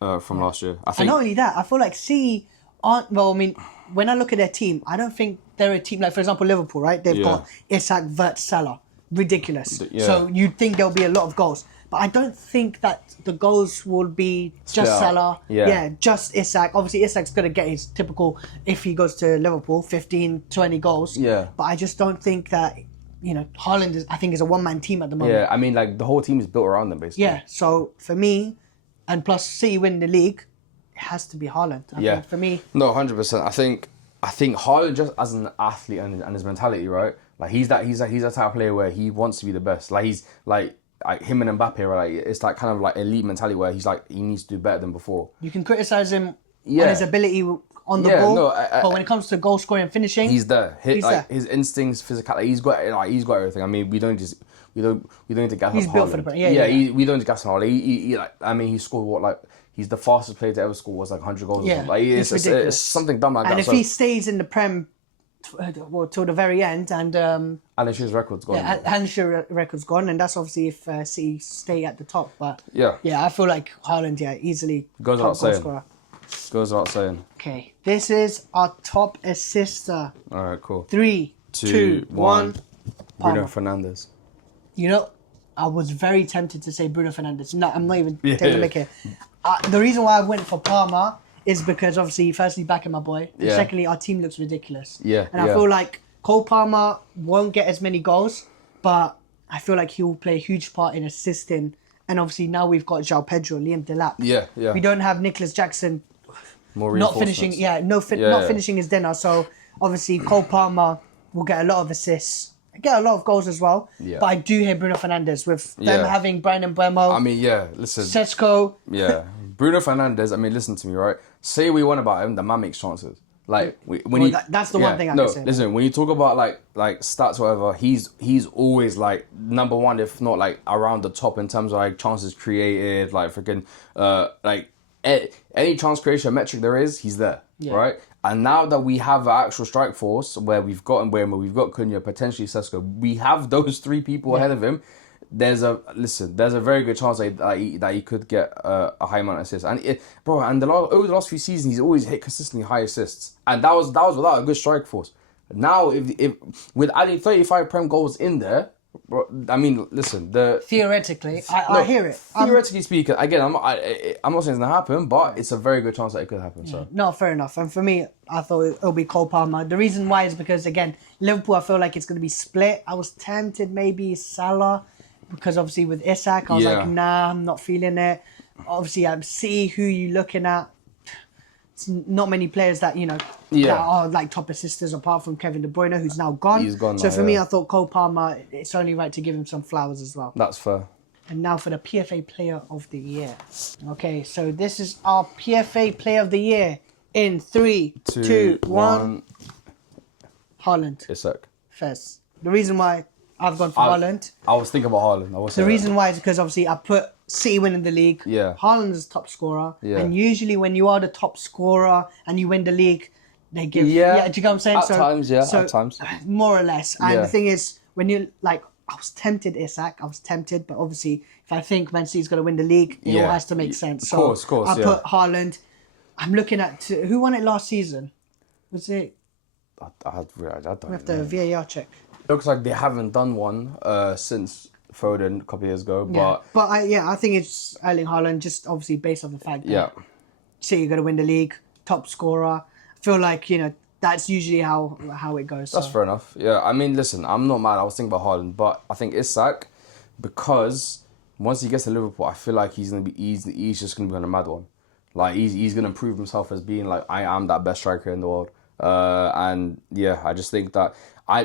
year. I think. And not only that, I feel like City aren't. Well, I mean, when I look at their team, I don't think they're a team like, for example, Liverpool, right? They've got Isak, Vert, Salah. Ridiculous. Yeah. So you'd think there'll be a lot of goals. But I don't think that the goals will be just Salah. Yeah, just Isak. Obviously, Isak's going to get his typical, if he goes to Liverpool, 15, 20 goals. Yeah. But I just don't think that, Haaland is a one-man team at the moment. Yeah, I mean, like, the whole team is built around them, basically. Yeah, so for me, and plus City win the league, it has to be Haaland. I think for me. No, 100%. I think Haaland, just as an athlete and his mentality, right? Like, he's that type of player where he wants to be the best. Like, he's like him and Mbappe, right? It's like kind of like elite mentality where he's like, he needs to do better than before. You can criticize him on his ability on the ball, but when it comes to goal scoring and finishing, he's there. He's there. His instincts, physicality, he's got everything. I mean, we don't need to gas. He's up built Haaland. for the we don't need to gas him. He scored he's the fastest player to ever score was like 100 goals. Yeah, or something. Like, it's ridiculous. It's something dumb like that. And if he stays in the Prem till the very end, and Alan Shearer's record's gone. Yeah, Alan Shearer's record's gone, and that's obviously if City stay at the top. But yeah, I feel like Haaland, easily goes top without goal saying. scorer. Goes without saying. Okay, this is our top assister. All right, cool. 3, 2, 1. Bruno Fernandes. I was very tempted to say Bruno Fernandes. No, I'm not even taking a mick here. The reason why I went for Parma is because obviously, firstly, backing my boy. And secondly, our team looks ridiculous. Yeah. And I feel like Cole Palmer won't get as many goals, but I feel like he will play a huge part in assisting. And obviously now we've got João Pedro, Liam Delap. Yeah. We don't have Nicholas Jackson More not finishing. Not finishing his dinner. So obviously Cole Palmer will get a lot of assists. Get a lot of goals as well. Yeah. But I do hear Bruno Fernandes with them having Brian and Buemo. I mean, listen. Sesko. Yeah. Bruno Fernandes, I mean, listen to me, right? Say we want about him, the man makes chances. Like, that's the one thing I can say. Listen, when you talk about like stats or whatever, he's always like number one, if not like around the top in terms of like chances created, like freaking any chance creation metric there is, he's there, right? And now that we have an actual strike force where we've got Mbeumo, we've got Cunha, potentially Sesko, we have those three people ahead of him. There's a very good chance that he could get a high amount of assists. And over the last few seasons, he's always hit consistently high assists, and that was without a good strike force. Now, if with adding 35 Prem goals in there, I mean, listen. Theoretically, I hear it. Theoretically speaking, again, I'm not saying it's gonna happen, but it's a very good chance that it could happen. So no, fair enough. And for me, I thought it'll be Cole Palmer. The reason why is because again, Liverpool, I feel like it's gonna be split. I was tempted maybe Salah, because obviously with Isak, I was like, nah, I'm not feeling it. Obviously, I see who you looking at. It's not many players that that are like top assisters apart from Kevin De Bruyne, who's now gone. He's gone. So for me, I thought Cole Palmer. It's only right to give him some flowers as well. That's fair. And now for the PFA Player of the Year. Okay, so this is our PFA Player of the Year in 3, 2, 1. Haaland. Isak. Fez. The reason why I've gone for Haaland. I was thinking about Haaland. The reason why is because obviously I put City winning the league. Yeah. Haaland is top scorer. Yeah. And usually when you are the top scorer and you win the league, they give... Yeah, do you know what I'm saying? At times. More or less. And the thing is, when you like... I was tempted, Isak. But obviously, if I think Man City's going to win the league, it all has to make sense. So of course, I put Haaland. I'm looking at... Who won it last season? Was it... I don't We have to VAR check. Looks like they haven't done one since Foden a couple of years ago. But I think it's Erling Haaland, just obviously based on the fact that City are going to win the league, top scorer. I feel like, that's usually how it goes. That's fair enough. Yeah, I mean, listen, I'm not mad. I was thinking about Haaland, but I think Isak, because once he gets to Liverpool, I feel like he's just gonna be on a mad one. Like he's gonna prove himself as being like, I am that best striker in the world. And yeah, I just think that I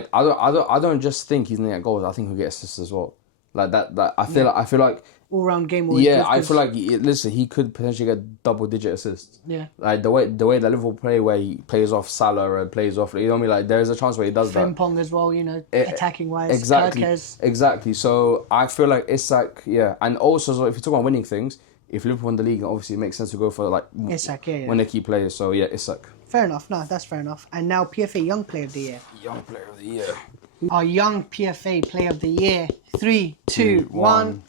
don't just think he's gonna get goals. I think he'll get assists as well. Like that I feel like All round game. yeah, I feel like he could potentially get double-digit assists. Yeah. Like the way that Liverpool play, where he plays off Salah and plays off, you know what I mean? Like there's a chance where he does that. Frimpong as well, you know, attacking wise. Exactly. So I feel like Isak, yeah, and also so if you talk about winning things, if Liverpool win the league, obviously it makes sense to go for like Isak, yeah. when they key players. So yeah, Isak. Fair enough. No, that's fair enough. And now PFA Young Player of the Year. Young Player of the Year. Our Young PFA Player of the Year. 3, 2, 1.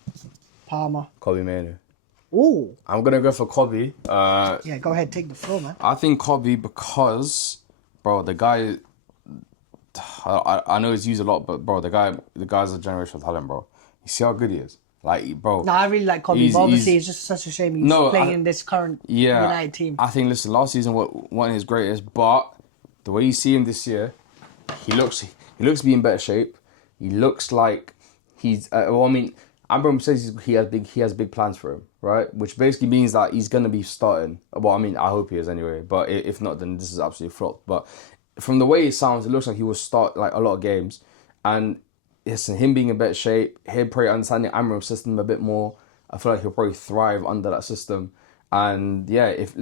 Palmer. Kobbie Mainoo. Ooh. I'm gonna go for Kobbie. Yeah, go ahead, take the floor, man. I think Kobbie because, bro, the guy. I know he's used a lot, but bro, the guy's a generational talent, bro. You see how good he is, like, bro. No, I really like Kobbie, but obviously it's just such a shame he's playing in this current United team. I think, listen, last season wasn't his greatest, but the way you see him this year, he looks to be in better shape. He looks like he's. Abraham says he has big plans for him, right? Which basically means that he's gonna be starting. Well, I mean, I hope he is anyway. But if not, then this is absolutely flop. But from the way it sounds, it looks like he will start like a lot of games. And listen, him being in better shape, him probably understanding Amram's system a bit more. I feel like he'll probably thrive under that system. And yeah, if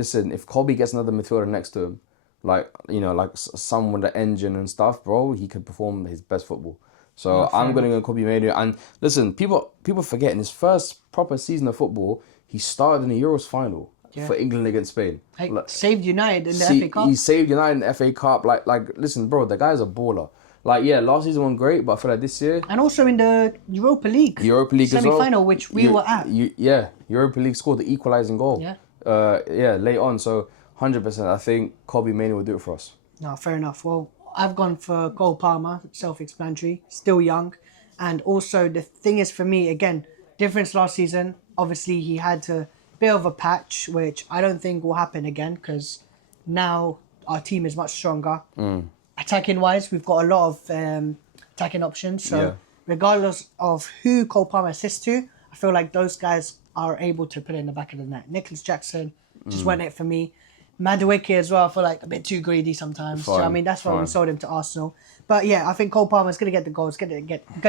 Kobbie gets another midfielder next to him, like, you know, like someone with the engine and stuff, bro, he could perform his best football. So I'm going to go Kobbie Mainoo. And listen, people forget in his first proper season of football, he started in the Euros final for England against Spain. Saved United in the FA Cup. He saved United in the FA Cup. Like, listen, bro, the guy's a baller. Like, yeah, last season went great, but I feel like this year... And also in the Europa League. Semi-final, which we were at. Europa League scored the equalising goal. Yeah. Late on. So, 100%, I think Kobbie Mainoo will do it for us. No, fair enough. Well, I've gone for Cole Palmer, self-explanatory, still young. And also, the thing is for me, again, difference last season. Obviously, he had a bit of a patch, which I don't think will happen again because now our team is much stronger. Attacking-wise, we've got a lot of attacking options. So regardless of who Cole Palmer assists to, I feel like those guys are able to put it in the back of the net. Nicholas Jackson just went it for me. Madueke as well, I feel like a bit too greedy sometimes. So, I mean, that's why we sold him to Arsenal. But yeah, I think Cole Palmer's going to get the goals, going to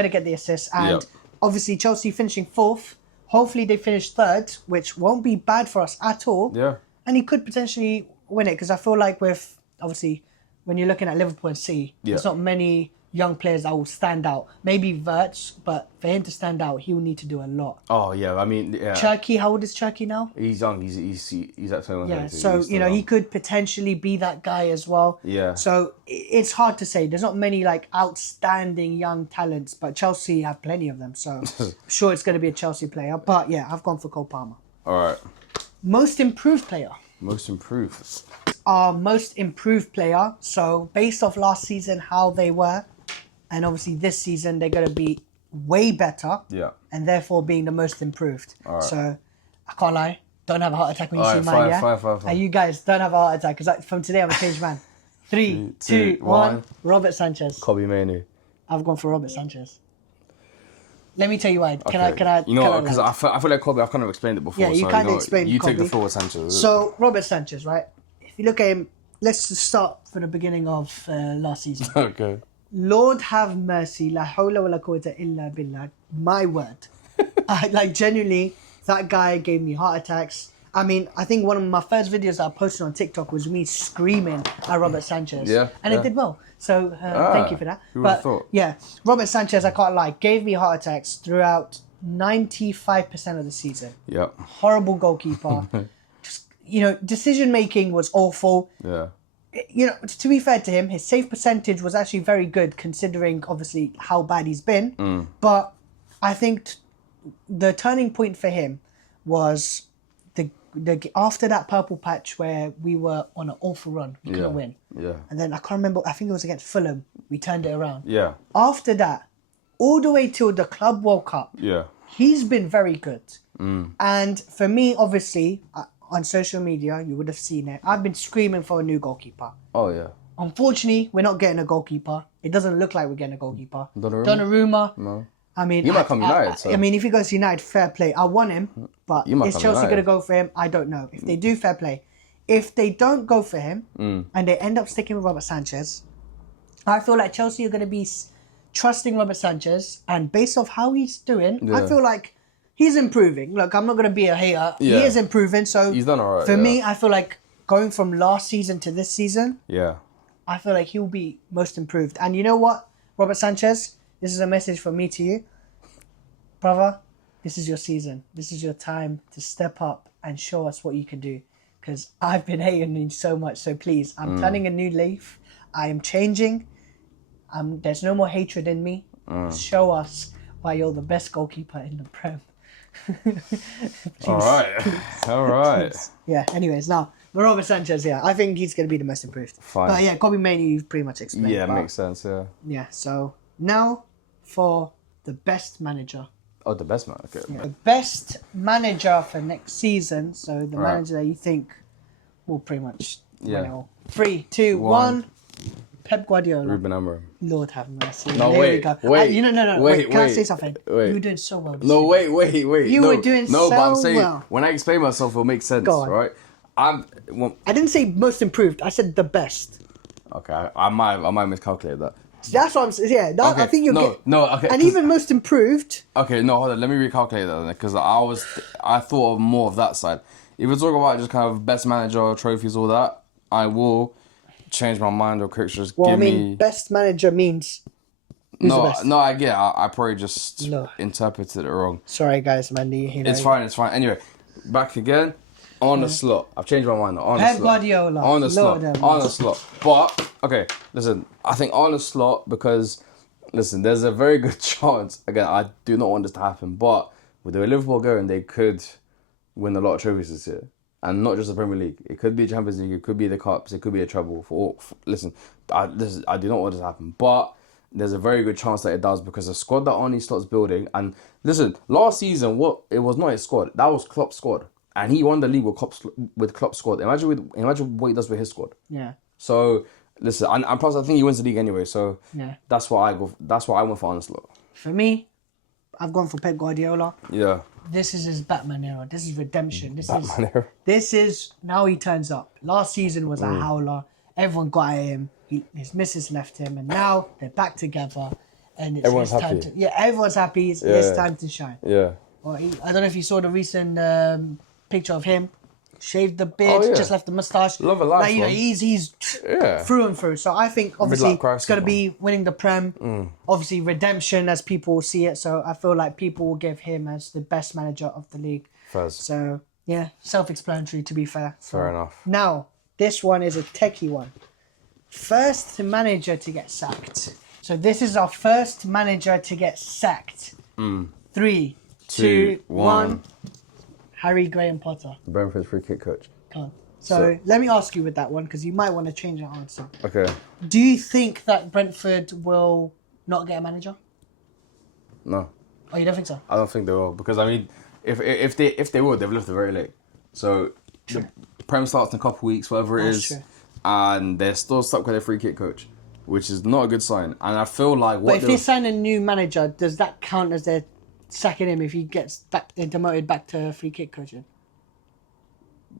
get the assists. And obviously Chelsea finishing 4th. Hopefully they finish 3rd, which won't be bad for us at all. Yeah. And he could potentially win it because I feel like with, obviously, when you're looking at Liverpool and City, there's not many young players that will stand out. Maybe Wirtz, but for him to stand out, he'll need to do a lot. Oh, yeah, I mean, yeah. Cherki, how old is Cherki now? He's young. He's at 21. Yeah, so, you know, he could potentially be that guy as well. Yeah. So it's hard to say. There's not many, like, outstanding young talents, but Chelsea have plenty of them. So I'm sure it's going to be a Chelsea player. But, yeah, I've gone for Cole Palmer. All right. Most improved player. Most improved. Our most improved player. So based off last season, how they were, and obviously this season, they're going to be way better. Yeah. And therefore being the most improved. All right. So I can't lie. Don't have a heart attack when you see mine, yeah? Five. And you guys don't have a heart attack because from today I'm a changed man. 3, 2, 1. Robert Sanchez. Kobbie Mainoo. I've gone for Robert Sanchez. Let me tell you why. Can I? You know, because I feel like Kobbie, I've kind of explained it before. Yeah, you kind of explained You Kobbie. take the floor with Sanchez. So, Robert Sanchez, right? If you look at him, let's just start from the beginning of last season. Okay. Lord have mercy. La hawla wa la quwwata illa billah. My word. Genuinely, that guy gave me heart attacks. I mean, I think one of my first videos that I posted on TikTok was me screaming at Robert Sanchez. Yeah. And it did well. So, thank you for that. Who would have thought? Yeah, Robert Sanchez, I can't lie, gave me heart attacks throughout 95% of the season. Yeah. Horrible goalkeeper. Just, you know, decision making was awful. Yeah. You know, to be fair to him, his save percentage was actually very good considering, obviously, how bad he's been. But I think the turning point for him was the after that purple patch where we were on an awful run. We couldn't win. Yeah. And then I can't remember, I think it was against Fulham. We turned it around. Yeah. After that, all the way till the Club World Cup, he's been very good. And for me, obviously, on social media, you would have seen it. I've been screaming for a new goalkeeper. Oh, yeah. Unfortunately, we're not getting a goalkeeper. It doesn't look like we're getting a goalkeeper. Donnarumma? No. I mean, He might come United. So. I mean, if he goes to United, fair play. I want him, but You might is come Chelsea United. going to go for him? I don't know. If they do, fair play. If they don't go for him and they end up sticking with Robert Sanchez, I feel like Chelsea are going to be trusting Robert Sanchez, and based off how he's doing, I feel like he's improving. Look, I'm not going to be a hater. Yeah. He is improving. So He's done all right. for me, I feel like going from last season to this season, Yeah. I feel like he'll be most improved. And you know what, Robert Sanchez, this is a message from me to you. Brother, this is your season. This is your time to step up and show us what you can do. Because I've been hating you so much. So please, I'm turning a new leaf. I am changing. There's no more hatred in me. Show us why you're the best goalkeeper in the Prem. All right. All right. Yeah, anyways, now, Robert Sanchez, yeah, I think he's going to be the most improved. Fine. But yeah, Kobe Mainoo, you've pretty much explained. Yeah, but, makes sense. Yeah. Yeah, so now for the best manager. Oh, the best man. Okay. The best manager for next season. So the Right. manager that you think will pretty much Yeah. win it all. 3, 2, One. 1. Pep Guardiola. Ruben Amorim. Lord have mercy. No, There wait, we go. wait, No. wait, Can I wait, say something? wait. You were doing so well. This No, season. wait. You no, were doing no, but I'm so saying well. when I explain myself, it'll make sense, Go on. right? Well, I didn't say most improved. I said the best. okay. I might miscalculate that. That's what I'm saying. Yeah, that, I Okay, think you'll no, get. no, okay, And 'cause- even most improved. Okay, no, hold on. Let me recalculate that because I thought of more of that side. If we're talking about just kind of best manager trophies, all that, I will change my mind or quick just Well, give I mean, me. best manager means. Who's the best? No, I get. It. I probably just No. interpreted it wrong. Sorry, guys, man. It's fine. It's fine. Anyway, back again on the slot. I've changed my mind. On the Pep slot. Guardiola. On the slot. Lord have On the mercy. slot. But okay, listen. I think on the slot because listen, there's a very good chance. Again, I do not want this to happen, but with the Liverpool going, they could win a lot of trophies this year, and not just the Premier League. It could be Champions League. It could be the Cups. It could be a treble. Listen, I do not want this to happen, but there's a very good chance that it does because the squad that Arne Slot's building. And listen, last season, it was not his squad. That was Klopp's squad, and he won the league with Klopp's squad. Imagine what he does with his squad. Yeah. So listen, and plus I think he wins the league anyway. So Yeah. that's why I go. That's why I went for Arne Slot. For me, I've gone for Pep Guardiola. Yeah. This is his Batman era. This is redemption. Batman era. This is now he turns up. Last season was a howler. Everyone got at him. His missus left him, and now they're back together. And it's Everyone's his time happy. everyone's happy. It's his time to shine. Yeah. Well, I don't know if you saw the recent picture of him. Shaved the beard, Oh, yeah. just left the moustache. Love a life, like, man. he's Yeah. through and through. So I think obviously Midlife crisis, it's gonna man. be winning the Prem. Obviously redemption as people see it. So I feel like people will give him as the best manager of the league. Faz. So yeah, self-explanatory to be fair. So, Fair enough. Now this one is a techie one. First manager to get sacked. So this is our first manager to get sacked. 3, 2, 1. Harry Graham Potter. Brentford's free kick coach. Come on. So let me ask you with that one because you might want to change your answer. Okay. Do you think that Brentford will not get a manager? No, Oh, you don't think so? I don't think they will because I mean, if they would, they've left it very late. So the Prem starts in a couple weeks, whatever it That's is, true. and they're still stuck with their free kick coach, which is not a good sign. And I feel like But if they sign a new manager, does that count as they're sacking him if he gets demoted back to free kick coaching?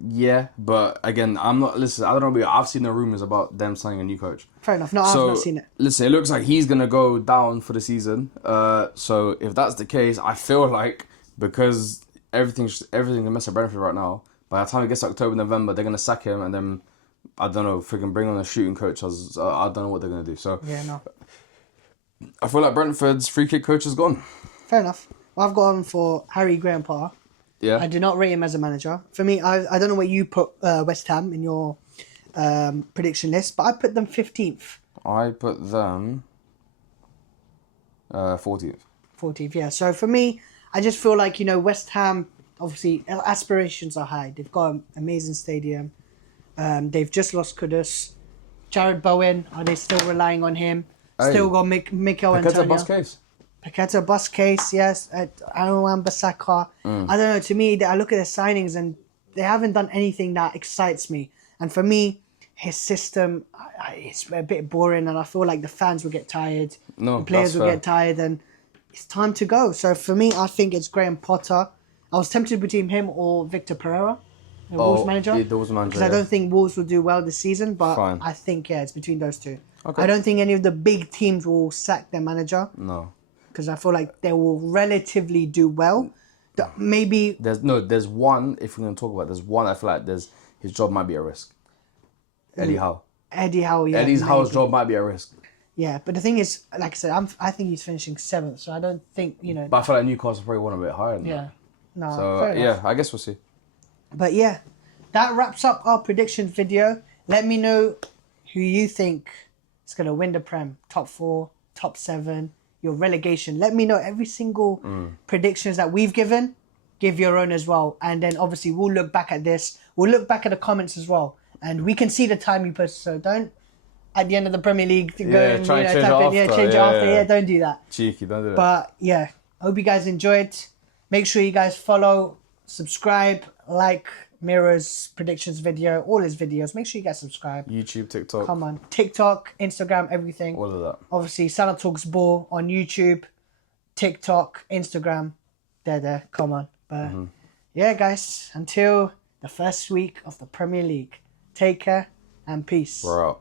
Yeah, but again, I'm not. Listen, I don't know. But I've seen the rumors about them signing a new coach. Fair enough. No, I've not seen it. Listen, it looks like he's gonna go down for the season. So if that's the case, I feel like because everything's a mess at Brentford right now. By the time it gets to October, November, they're gonna sack him, and then I don't know, freaking bring on a shooting coach. I don't know what they're gonna do. So Yeah, no. I feel like Brentford's free kick coach is gone. Fair enough. Well, I've gone for Harry Graham Potter. Yeah. I do not rate him as a manager. For me, I don't know where you put West Ham in your prediction list, but I put them 15th. I put them 14th. 14th, yeah. So for me, I just feel like, West Ham, obviously, aspirations are high. They've got an amazing stadium. They've just lost Kudus. Jared Bowen, are they still relying on him? Hey. Still got Mikel Paqueta Antonio. bus case. Paqueta bus case, yes. Aaron Wan-Bissaka. I don't know. To me, I look at the signings and they haven't done anything that excites me. And for me, his system, it's a bit boring, and I feel like the fans will get tired. No, the players that's will fair. get tired, and it's time to go. So for me, I think it's Graham Potter. I was tempted between him or Victor Pereira, the Wolves manager. Yeah, the Wolves manager. Because I don't think Wolves will do well this season, but Fine. I think, it's between those two. Okay. I don't think any of the big teams will sack their manager. No. Because I feel like they will relatively do well. Maybe... There's one, if we're going to talk about, there's one I feel like his job might be at risk. Eddie Howe. Eddie Howe, yeah. Eddie Howe's maybe. job might be at risk. Yeah, but the thing is, like I said, I think he's finishing 7th, so I don't think, But I feel like Newcastle probably won a bit higher than that. No, So, fair enough. I guess we'll see. But yeah, that wraps up our predictions video. Let me know who you think is going to win the Prem. Top 4, top 7, your relegation. Let me know every single predictions that we've given. Give your own as well. And then obviously we'll look back at this. We'll look back at the comments as well. And we can see the time you post. So don't, at the end of the Premier League, go and try and change type it in, after. change it after. Yeah, don't do that. Cheeky, don't do that. But yeah, hope you guys enjoyed. Make sure you guys follow, subscribe, like Miro's predictions video, all his videos. Make sure you guys subscribe. YouTube, TikTok. Come on. TikTok, Instagram, everything. All of that. Obviously, Santa Talks Ball on YouTube, TikTok, Instagram. There. Come on. But yeah, guys, until the first week of the Premier League, take care and peace. We're out.